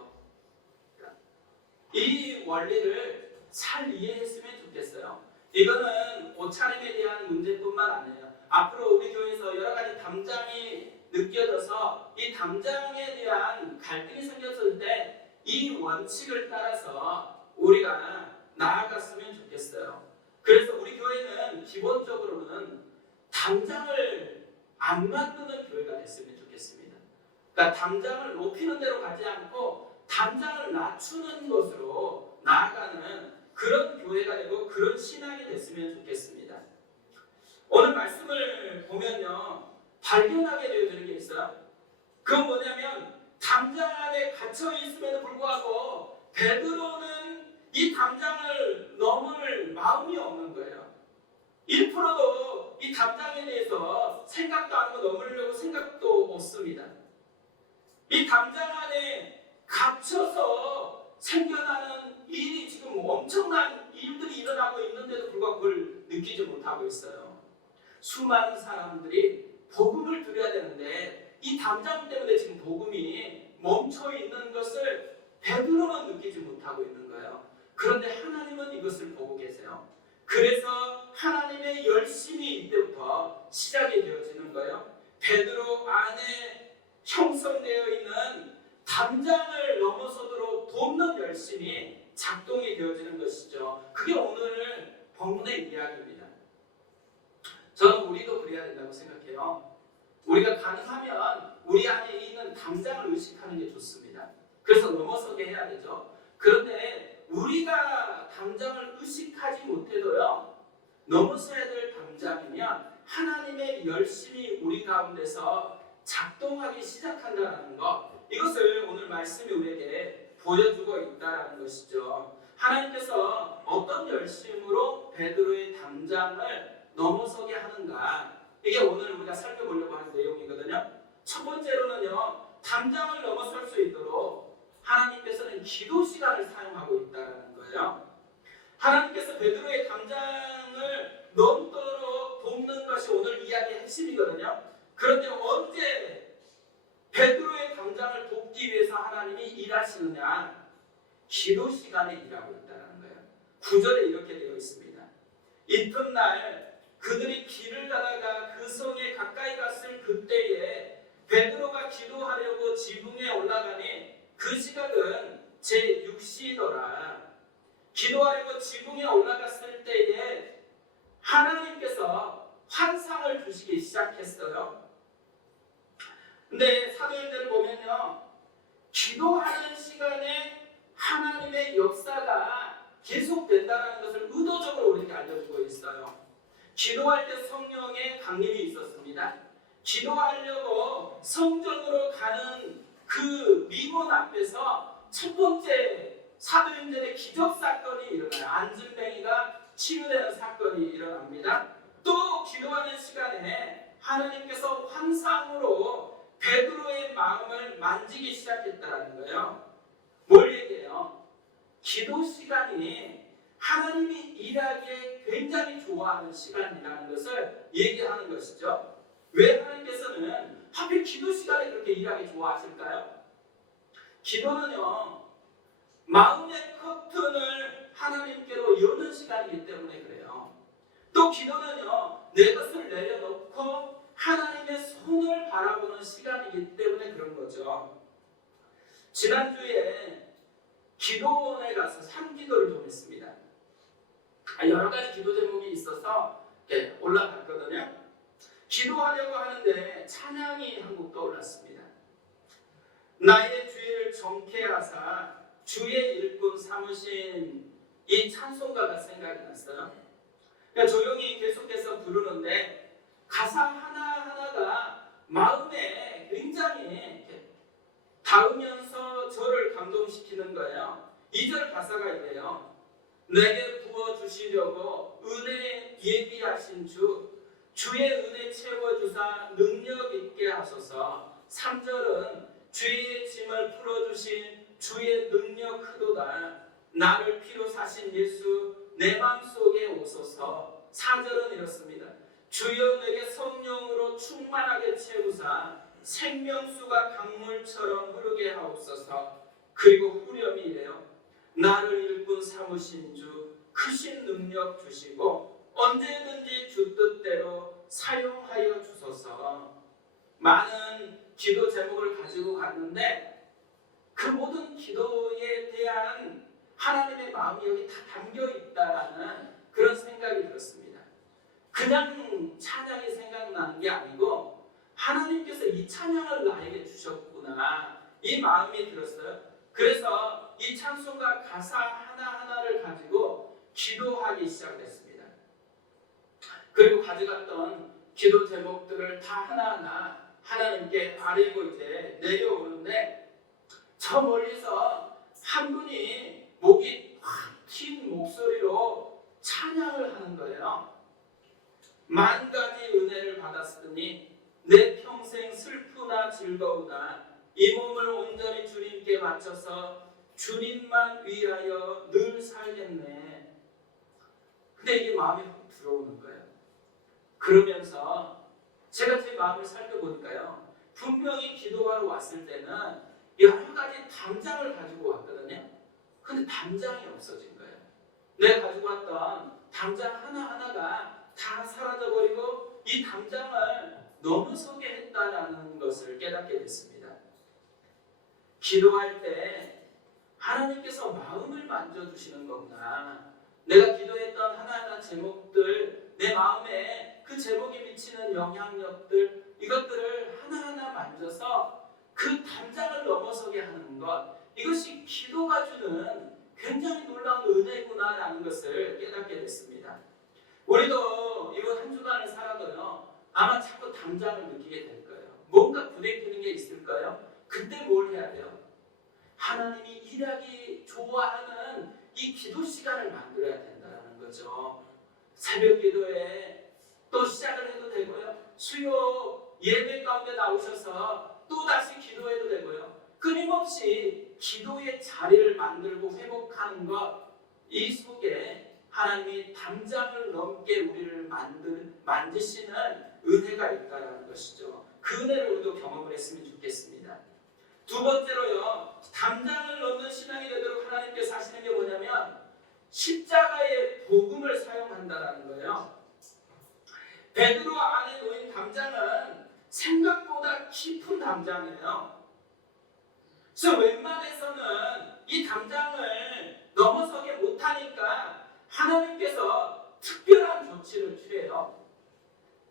이 원리를 잘 이해했으면 좋겠어요. 이거는 옷차림에 대한 문제뿐만 아니에요. 앞으로 우리 교회에서 여러 가지 담장이 느껴져서 이 담장에 대한 갈등이 생겼을 때 이 원칙을 따라서 우리가 나아갔으면 좋겠어요. 그래서 우리 교회는 기본적으로는 담장을 안 만드는 교회가 됐으면 좋겠습니다. 그러니까 담장을 높이는 대로 가지 않고 담장을 낮추는 것으로 나아가는 그런 교회가 되고 그런 신앙이 됐으면 좋겠습니다. 오늘 말씀을 보면요, 발견하게 되어지는 게 있어요. 그건 뭐냐면 담장 안에 갇혀 있음에도 불구하고 베드로는 이 담장을 넘을 마음이 없는 거예요. 1%도 이 담장에 대해서 생각도 안 하고 넘으려고 생각도 없습니다. 이 담장 안에 갇혀서 생겨나는 일이 지금 엄청난 일들이 일어나고 있는데도 불구하고 그걸 느끼지 못하고 있어요. 수많은 사람들이 복음을 드려야 되는데 이 담장 때문에 지금 복음이 멈춰 있는 것을 베드로는 느끼지 못하고 있는 거예요. 그런데 하나님은 이것을 보고 계세요. 그래서 하나님의 열심이 이때부터 시작이 되어지는 거예요. 베드로 안에 형성되어 있는 담장을 넘어서도록 돕는 열심이 작동이 되어지는 것이죠. 그게 오늘 본문의 이야기입니다. 저는 우리도 그래야 된다고 생각해요. 우리가 가능하면 우리 안에 있는 담장을 의식하는 게 좋습니다. 그래서 넘어서게 해야 되죠. 그런데 우리가 담장을 의식하지 못해도요, 넘어서야 될 담장이면 하나님의 열심이 우리 가운데서 작동하기 시작한다는 것, 이것을 오늘 말씀이 우리에게 보여주고 있다는 것이죠. 하나님께서 어떤 열심으로 베드로의 담장을 넘어서게 하는가, 이게 오늘 우리가 살펴보려고 하는 내용이거든요. 첫 번째로는요, 담장을 넘어설 수 있도록 하나님께서는 기도 시간을 사용하고 있다는 거예요. 하나님께서 베드로의 담장을 넘도록 돕는 것이 오늘 이야기의 핵심이거든요. 그런데 언제 베드로의 담장을 돕기 위해서 하나님이 일하시느냐? 기도 시간에 일하고 있다는 거예요. 9절에 이렇게 되어 있습니다. 이튿날 그들이 길을 가다가 그 성에 가까이 갔을 그때에 베드로가 기도하려고 지붕에 올라가니 그 시각은 제6시더라. 기도하려고 지붕에 올라갔을 때에 하나님께서 환상을 주시기 시작했어요. 근데 사도행전을 보면요, 기도하는 시간에 하나님의 역사가 계속된다는 것을 의도적으로 우리에게 알려주고 있어요. 기도할 때 성령의 강림이 있었습니다. 기도하려고 성전으로 가는 그 미문 앞에서 첫 번째 사도행전의 기적 사건이 일어나요. 안진뱅이가 치유되는 사건이 일어납니다. 또 기도하는 시간에 하나님께서 환상으로 베드로의 마음을 만지기 시작했다는 거예요. 뭘 얘기해요? 기도 시간이 하나님이 일하기에 굉장히 좋아하는 시간이라는 것을 얘기하는 것이죠. 왜 하나님께서는 하필 기도 시간에 그렇게 일하기 좋아하실까요? 기도는요, 마음의 커튼을 하나님께로 여는 시간이기 때문에 그래요. 또 또 기도는요, 내 것을 내려놓고 하나님의 손을 바라보는 시간이기 때문에 그런 거죠. 지난주에 기도원에 가서 산기도를 좀 했습니다. 여러 가지 기도 제목이 있어서 올라갔거든요. 기도하려고 하는데 찬양이 한 곡 떠올랐습니다. 나의 주의를 정케 하사 주의 일꾼 삼으신 이 찬송가가 생각이 났어요. 그러니까 조용히 계속해서 부르는데 가사 하나하나가 마음에 굉장히 닿으면서 저를 감동시키는 거예요. 2절 가사가 이래요. 내게 부어주시려고 은혜 예비하신 주의 은혜 채워주사 능력 있게 하소서. 3절은 죄의 짐을 풀어주신 주의 능력 크도다. 나를 피로 사신 예수 내 맘속에 오소서. 4절은 이렇습니다. 주여 내게 성령으로 충만하게 채우사 생명수가 강물처럼 흐르게 하옵소서. 그리고 후렴이 이래요. 나를 일꾼 삼으신 주 크신 능력 주시고 언제든지 주 뜻대로 사용하여 주소서. 많은 기도 제목을 가지고 갔는데 그 모든 기도에 대한 하나님의 마음이 여기 다 담겨 있다라는 그런 생각이 들었습니다. 그냥 찬양이 생각나는 게 아니고 하나님께서 이 찬양을 나에게 주셨구나, 이 마음이 들었어요. 그래서 이 찬송가 가사 하나하나를 가지고 기도하기 시작했습니다. 그리고 가져갔던 기도 제목들을 다 하나하나 하나님께 아뢰고 이제 내려오는데 저 멀리서 한 분이 목이 확 튄 목소리로 찬양을 하는 거예요. 만 가지 은혜를 받았으니 내 평생 슬프나 즐거우나 이 몸을 온전히 주님께 바쳐서 주님만 위하여 늘 살겠네. 근데 이게 마음에 훅 들어오는 거예요. 그러면서 제가 제 마음을 살펴보니까요, 분명히 기도하러 왔을 때는 여러 가지 담장을 가지고 왔거든요. 근데 담장이 없어진 거예요. 내가 가지고 왔던 담장 하나하나가 다 사라져버리고 이 담장을 넘어서게 했다라는 것을 깨닫게 됐습니다. 기도할 때 하나님께서 마음을 만져주시는 거구나. 내가 기도했던 하나하나 제목들, 내 마음에 그 제목이 미치는 영향력들, 이것들을 하나하나 만져서 그 담장을 넘어서게 하는 것, 이것이 기도가 주는 굉장히 놀라운 은혜구나라는 것을 깨닫게 됐습니다. 우리도 이번 한 주간을 살아도요, 아마 자꾸 담장을 느끼게 될 거예요. 뭔가 부대끼는 게 있을까요? 그때 뭘 해야 돼요? 하나님이 일하기 좋아하는 이 기도 시간을 만들어야 된다는 거죠. 새벽 기도에 또 시작을 해도 되고요. 수요 예배 가운데 나오셔서 또 다시 기도해도 되고요. 끊임없이 기도의 자리를 만들고 회복하는 것, 이 속에 하나님이 담장을 넘게 우리를 만드시는 은혜가 있다는 것이죠. 그 은혜를 우리도 경험을 했으면 좋겠습니다. 두 번째로요, 담장을 넘는 신앙이 되도록 하나님께서 하시는 게 뭐냐면 십자가의 복음을 사용한다는 거예요. 베드로 안에 놓인 담장은 생각보다 깊은 담장이에요. 그래서 웬만해서는 이 담장을 넘어서게 못하니까 하나님께서 특별한 조치를 취해요.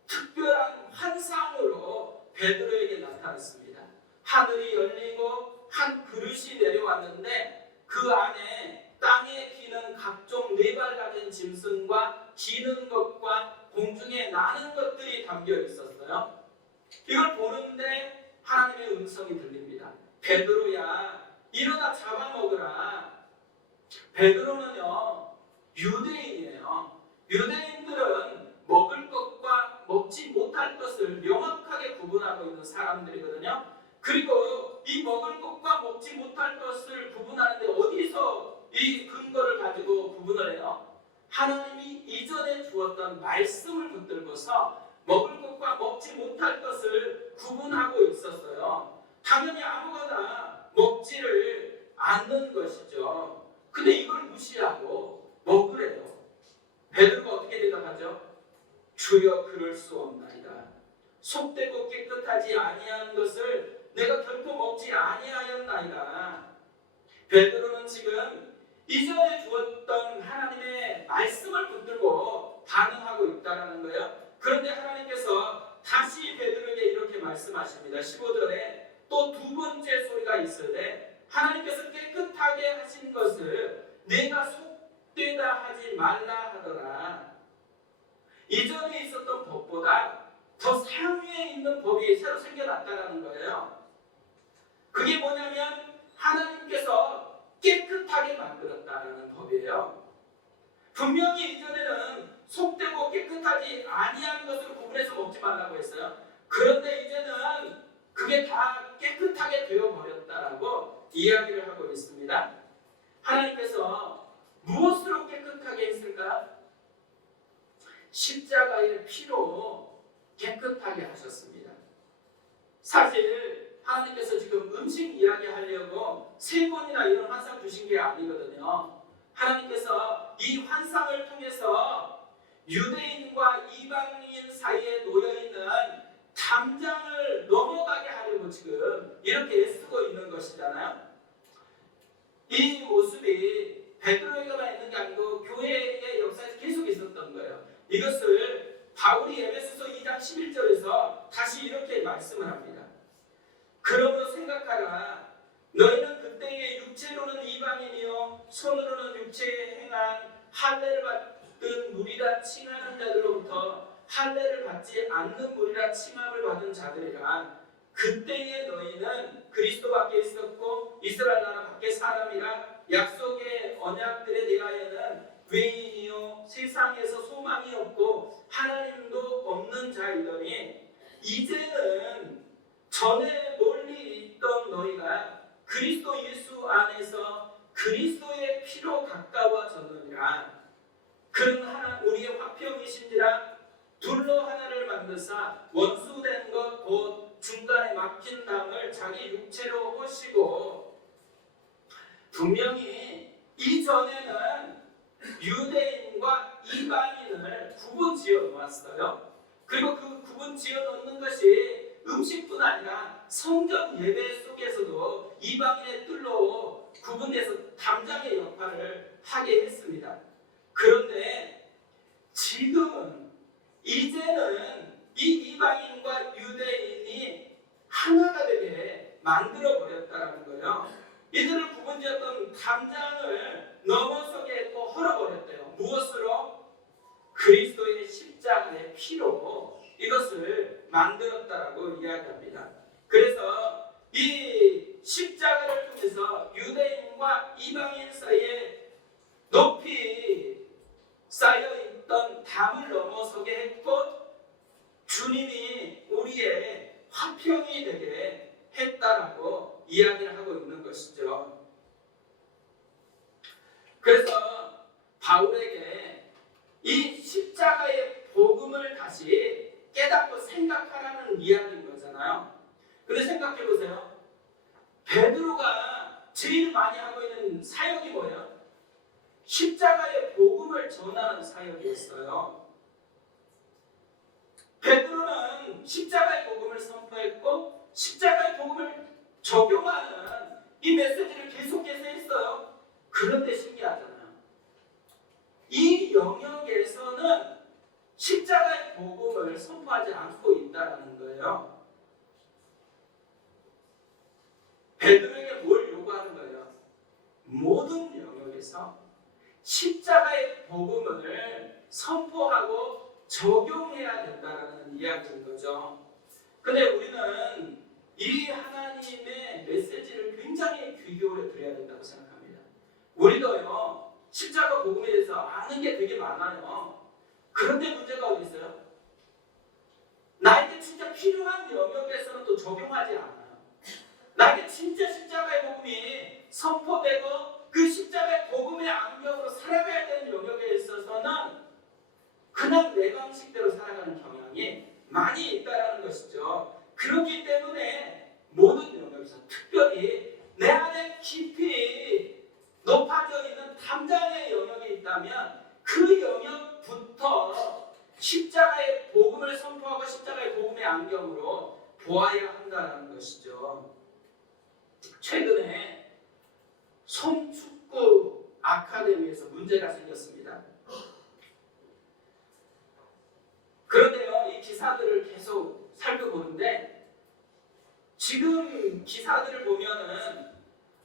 특별한 환상으로 베드로에게 나타났습니다. 하늘이 열리고 한 그릇이 내려왔는데 그 안에 땅에 기는 각종 네발 가진 짐승과 기는 것과 공중에 나는 것들이 담겨 있었어요. 이걸 보는데 하나님의 음성이 들립니다. 베드로야, 일어나 잡아먹으라. 베드로는요, 유대인이에요. 유대인들은 먹을 것과 먹지 못할 것을 명확하게 구분하고 있는 사람들이거든요. 그리고 이 먹을 것과 먹지 못할 것을 구분하는데 어디서 이 근거를 가지고 구분을 해요? 하나님이 이전에 주었던 말씀을 붙들고서 먹을 것과 먹지 못할 것을 구분하고 있었어요. 당연히 아무거나 먹지를 않는 것이죠. 근데 이걸 무시하고 먹으래요. 베드로가 어떻게 대답하죠? 주여 그럴 수 없나이다. 속되고 깨끗하지 아니한 것을 내가 결코 먹지 아니하였나이다. 베드로는 지금 이전에 주었던 하나님의 말씀을 붙들고 반응하고 있다는 거예요. 그런데 하나님께서 다시 베드로에게 이렇게 말씀하십니다. 15절에 또 두 번째 소리가 있으되 하나님께서 깨끗하게 하신 것을 내가 속되다 하지 말라 하더라. 이전에 있었던 법보다 더 상위에 있는 법이 새로 생겨났다는 거예요. 그게 뭐냐면 하나님께서 깨끗하게 만들었다는 법이에요. 분명히 이전에는 속되고 깨끗하지 아니한 것을 구분해서 먹지 말라고 했어요. 그런데 이제는 그게 다 깨끗하게 되어버렸다라고 이야기를 하고 있습니다. 하나님께서 무엇으로 깨끗하게 했을까? 십자가의 피로 깨끗하게 하셨습니다. 사실 하나님께서 지금 음식 이야기하려고 세 번이나 이런 환상 주신 게 아니거든요. 하나님께서 이 환상을 통해서 유대인과 이방인 사이에 놓여있는 담장을 넘어가게 하려고 지금 이렇게 애쓰고 있는 것이잖아요. 이 모습이 베드로에게만 있는 게 아니고 교회의 역사에서 계속 있었던 거예요. 이것을 바울이 에베소서 2장 11절에서 다시 이렇게 말씀을 합니다. 그러므로 생각하라. 너희는 그때의 육체로는 이방인이요 손으로는 육체에 행한 할례를 받은 무리라 칭하는 자들로부터 할례를 받지 않는 무리라 칭함을 받은 자들이라. 그때의 너희는 그리스도 밖에 있었고 이스라엘 나라 밖에 사람이라. 약속의 언약들에 대하여는 외인이요 세상에서 소망이 없고 하나님도 없는 자이더니 이제는 전에 멀리 있던 너희가 그리스도 예수 안에서 그리스도의 피로 가까워졌느니라. 그는 하나 우리의 화평이신지라. 둘로 하나를 만드사 원수된 것 곧 중간에 막힌 담을 자기 육체로 하시고. 분명히 이전에는 유대인과 이방인을 구분 지어 놓았어요. 그리고 그 구분 지어 놓는 것이 음식뿐 아니라 성전 예배 속에서도 이방인의 뜰로 구분돼서 담장의 역할을 하게 했습니다. 그런데 지금은 이제는 이 이방인과 유대인이 하나가 되게 만들어 버렸다는 거예요. 이들을 구분지었던 담장을 넘어서게 했고 헐어버렸대요. 무엇으로? 그리스도의 십자가의 피로 이것을 만들었다라고 이야기합니다. 그래서 이 십자가를 통해서 유대인과 이방인 사이에 높이 쌓여있던 담을 넘어서게 했고 주님이 우리의 화평이 되게 했다라고 이야기를 하고 있는 것이죠. 그래서 바울에게 이 십자가의 복음을 다시 깨닫고 생각하라는 이야기인 거잖아요. 근데 생각해 보세요. 베드로가 제일 많이 하고 있는 사역이 뭐예요? 십자가의 복음을 전하는 사역이었어요. 베드로는 십자가의 복음을 선포했고 십자가의 복음을 적용하는 이 메시지를 계속해서 했어요. 그런데 신기하잖아요. 이 영역에서는 십자가의 복음을 선포하지 않고 있다는 거예요. 베드로에게 뭘 요구하는 거예요? 모든 영역에서 십자가의 복음을 선포하고 적용해야 된다는 이야기인 거죠. 근데 우리는 이 하나님의 메시지를 굉장히 귀 기울여 드려야 된다고 생각합니다. 우리도요 십자가 복음에 대해서 아는 게 되게 많아요. 그런데 문제가 어디 있어요? 나에게 진짜 필요한 영역에서는 또 적용하지 않아요. 나에게 진짜 십자가의 복음이 선포되고 그 십자가의 복음의 안경으로 살아가야 되는 영역에 있어서는 그냥 내 방식대로 살아가는 경향이 많이 있다는 것이죠. 그렇기 때문에 모든 영역에서 특별히 내 안에 깊이 높아져 있는 담장의 영역이 있다면 그 영역부터 십자가의 보아야 한다는 것이죠. 최근에 손축구 아카데미에서 문제가 생겼습니다. 그런데요, 이 기사들을 계속 살펴보는데 지금 기사들을 보면은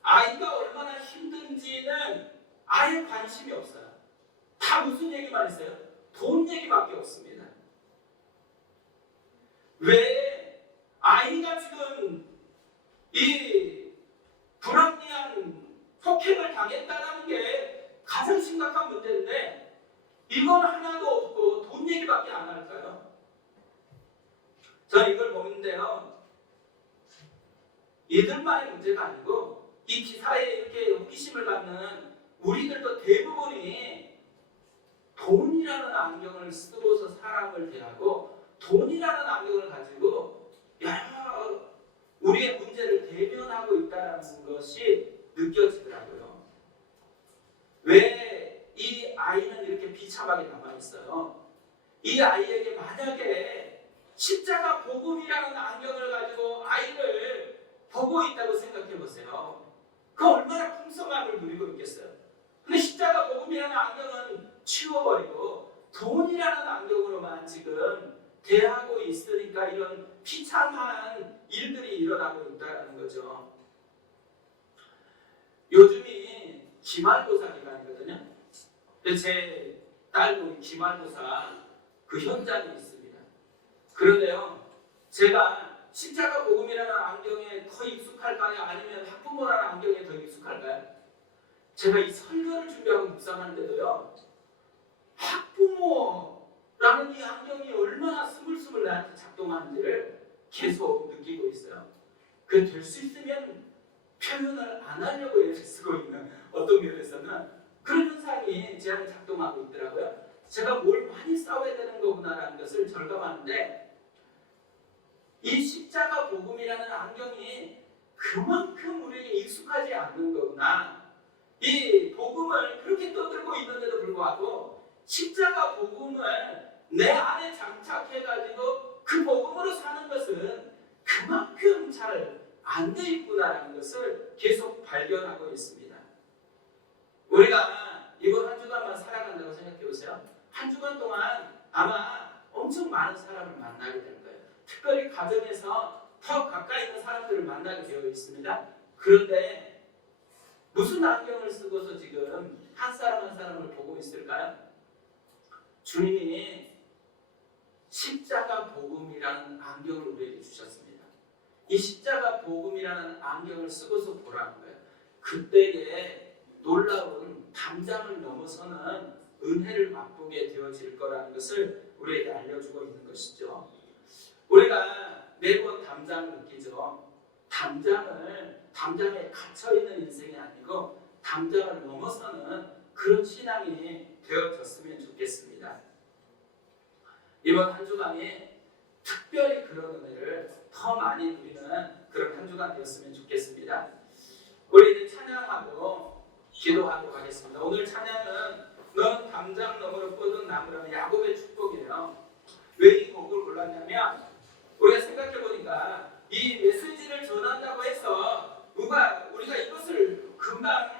아이가 얼마나 힘든지는 아예 관심이 없어요. 다 무슨 얘기만 했어요? 돈 얘기밖에 없습니다. 왜 아이가 지금 이 불합리한 폭행을 당했다는 게 가장 심각한 문제인데 이건 하나도 없고 돈 얘기밖에 안 할까요? 저는 이걸 보는데요, 이들만의 문제가 아니고 이 기사에 이렇게 호기심을 갖는 우리들도 대부분이 돈이라는 안경을 쓰고서 사람을 대하고 돈이라는 안경을 가지고 여러 우리의 문제를 대면하고 있다는 것이 느껴지더라고요. 왜 이 아이는 이렇게 비참하게 남아있어요? 이 아이에게 만약에 십자가 복음이라는 안경을 가지고 아이를 보고 있다고 생각해 보세요. 그 얼마나 풍성함을 누리고 있겠어요. 근데 십자가 복음이라는 안경은 치워버리고 돈이라는 안경으로만 지금 대하고 있으니까 이런 비참한 일들이 일어나고 있다는 거죠. 요즘이 기말고사 기간이거든요. 제 딸도 기말고사 그 현장에 있습니다. 그런데요, 제가 십자가 복음이라는 안경에 더 익숙할까요? 아니면 학부모라는 안경에 더 익숙할까요? 제가 이 설교를 준비하고 묵상하는데도요, 학부모라는 이 안경이 얼마나 스물스물 나한테 작동하는지를 계속 느끼고 있어요. 그 될 수 있으면 표현을 안 하려고 애를 쓰고 있는 어떤 면에서는 그런 현상이 제 안에 작동하고 있더라고요. 제가 뭘 많이 싸워야 되는 거구나라는 것을 절감하는데 이 십자가 복음이라는 안경이 그만큼 우리에게 익숙하지 않는 거구나. 이 복음을 그렇게 떠들고 있는데도 불구하고 십자가 복음을 내 안에 장착해가지고 그 복음으로 사는 것은 그만큼 잘 안 돼 있구나라는 것을 계속 발견하고 있습니다. 우리가 이번 한 주간만 살아간다고 생각해 보세요. 한 주간 동안 아마 엄청 많은 사람을 만나게 될 거예요. 특별히 가정에서 더 가까이 있는 사람들을 만나게 되어 있습니다. 그런데 무슨 안경을 쓰고서 지금 한 사람 한 사람을 보고 있을까요? 주님이 십자가 복음이라는 안경을 우리에게 주셨습니다. 이 십자가 복음이라는 안경을 쓰고서 보라는 거예요. 그때에 놀라운 담장을 넘어서는 은혜를 맛보게 되어질 거라는 것을 우리에게 알려주고 있는 것이죠. 우리가 매번 담장을 느끼죠. 담장에 갇혀있는 인생이 아니고 담장을 넘어서는 그런 신앙이 되어졌으면 좋겠습니다. 이번 한 주간이 특별히 그런 은혜를 더 많이 누리는 그런 한 주간 되었으면 좋겠습니다. 우리 이제 찬양하고 기도하도록 하겠습니다. 오늘 찬양은 너는 담장 너머로 뻗은 나무라는 야곱의 축복이에요. 왜 이 곡을 골랐냐면 우리가 생각해보니까 이 메시지를 전한다고 해서 우리가 이것을 금방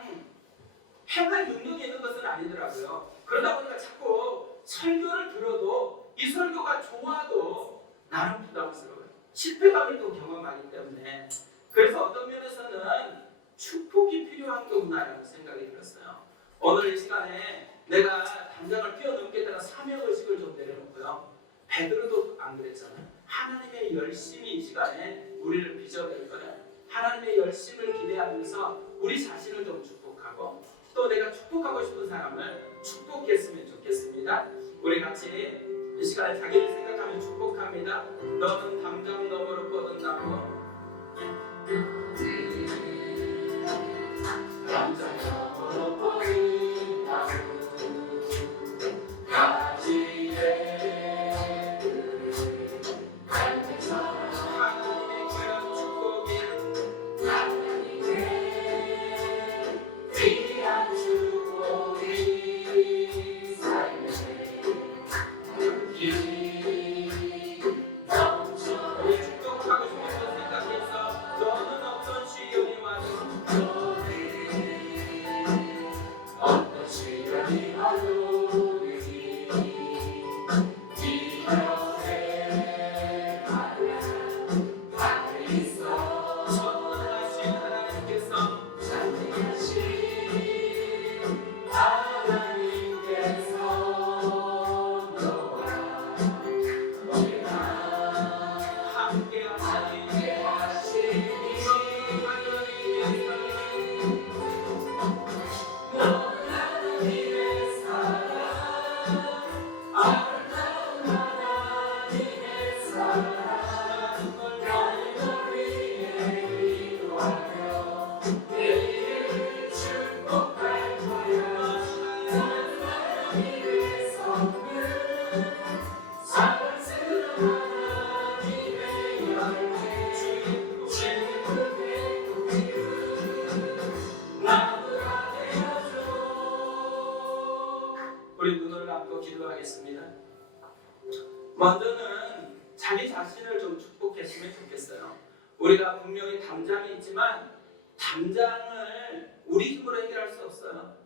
행할 능력이 있는 것은 아니더라고요. 그러다 보니까 자꾸 설교를 들어도 이 설교가 좋아도 나는 부담스러워요. 실패감을 또 경험하기 때문에. 그래서 어떤 면에서는 축복이 필요한 거구나라는 생각이 들었어요. 오늘 이 시간에 내가 담장을 뛰어넘겠다는 사명의식을 좀 내려놓고요. 베드로도 안 그랬잖아요. 하나님의 열심이 이 시간에 우리를 빚어낼 거예요. 하나님의 열심을 기대하면서 우리 자신을 좀 축복하고 또 내가 축복하고 싶은 사람을 축복했으면 좋겠습니다. 우리 같이 이 시간에 자기를 생각하며 축복합니다. 너는 담장 너머로 뻗은 나무 담장 너머로 뻗은 나무 축복하고 우리 눈을 감고 기도하겠습니다. 먼저는 자기 자신을 좀 축복했으면 좋겠어요. 우리가 분명히 담장이 있지만 담장을 우리 힘으로 해결할 수 없어요.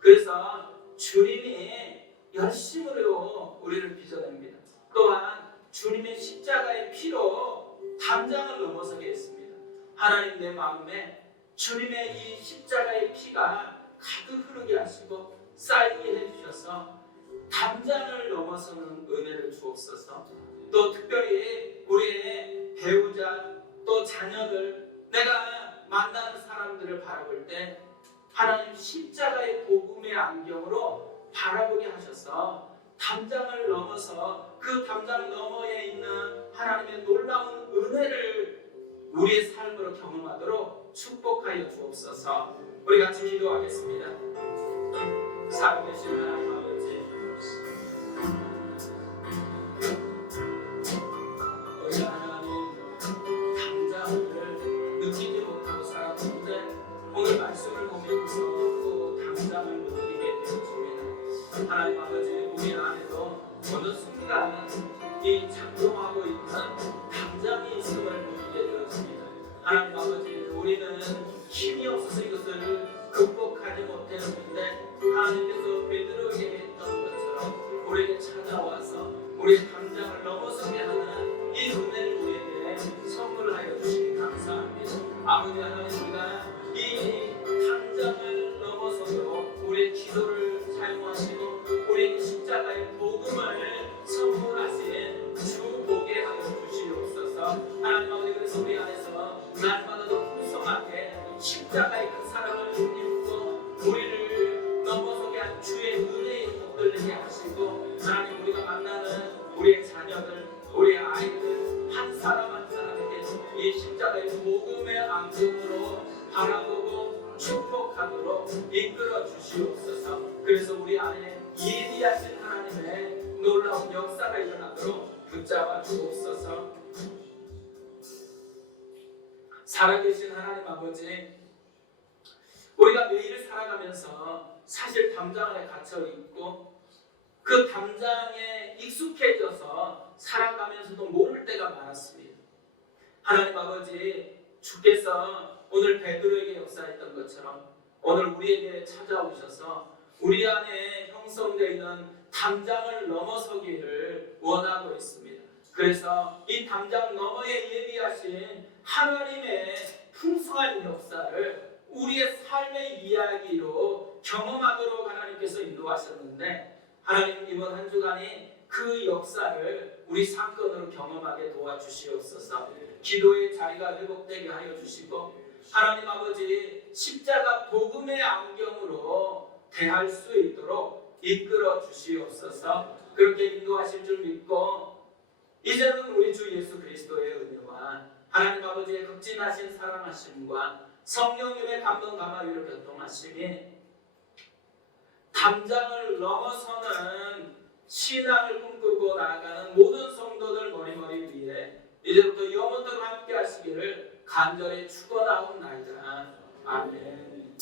그래서 주님이 열심으로 우리를 빚어냅니다. 또한 주님의 십자가의 피로 담장을 넘어서게 했습니다. 하나님 내 마음에 주님의 이 십자가의 피가 가득 흐르게 하시고 쌓이게 해주셔서 담장을 넘어서는 은혜를 주옵소서. 또 특별히 우리의 배우자 또 자녀들 내가 만나는 사람들을 바라볼 때 하나님 십자가의 복음의 안경으로 바라보게 하셔서 담장을 넘어서 그 담장 너머에 있는 하나님의 놀라운 은혜를 우리의 삶으로 경험하도록 축복하여 주옵소서. 우리 같이 기도하겠습니다. 살아계신 하나님 아버지, 우리 하나님 담장을 느끼지 못하고 살았는데 오늘 말씀을 보면서 또 담장을 느끼게 되었습니다. 하나님 아버지, 우리 안에도 어느 순간 이 작동하고 있는 담장이 있음을 느끼게 되었습니다. 하나님 아버지, 우리는 힘이 없어서 이것을 극복하지 못했는데 하나님께서 베드로에게 했던 것처럼 우리에게 찾아와서 우리의 담장을 넘어서게 하는 이 은혜를 우리에게 선물하여 주시기 감사합니다. 아버지 하나님, 우리가 이 담장을 넘어서도 우리의 기도를 사용하시고 우리에게 십자가의 복음을 선물하신 주 보게 하여 주시옵소서. 하나님 아버지, 그래서 우리 안에서 날마다 더 풍성하게 십자가의 그 사랑을 입고 우리를 넘어서게 한 주의 은혜의 복들 내게 하시고 하나님, 우리가 만나는 우리의 자녀들, 우리의 아이들 한 사람 한 사람에게 이 십자가의 복음의 안경으로 바라보고 축복하도록 이끌어 주시옵소서. 그래서 우리 안에 예비하신 하나님의 놀라운 역사가 일어나도록 붙잡아 주옵소서. 살아계신 하나님 아버지, 우리가 매일 살아가면서 사실 담장 안에 갇혀 있고 그 담장에 익숙해져서 살아가면서도 모를 때가 많았습니다. 하나님 아버지, 주께서 오늘 베드로에게 역사했던 것처럼 오늘 우리에게 찾아오셔서 우리 안에 형성되어 있는 담장을 넘어서기를 원하고 있습니다. 그래서 이 담장 너머에 예비하신 하나님의 풍성한 역사를 우리의 삶의 이야기로 경험하도록 하나님께서 인도하셨는데 하나님, 이번 한 주간이 그 역사를 우리 사건으로 경험하게 도와주시옵소서. 기도의 자리가 회복되게 하여 주시고 하나님 아버지, 십자가 복음의 안경으로 대할 수 있도록 이끌어 주시옵소서. 그렇게 인도하실 줄 믿고 이제는 우리 주 예수 그리스도의 은혜와 하나님 아버지의 극진하신 사랑하심과 성령님의 감동 감화위로 교통하심이 담장을 넘어서는 신앙을 꿈꾸고 나아가는 모든 성도들 머리머리 위에 이제부터 영원토록 함께 하시기를 간절히 축원하옵나이다. 아멘.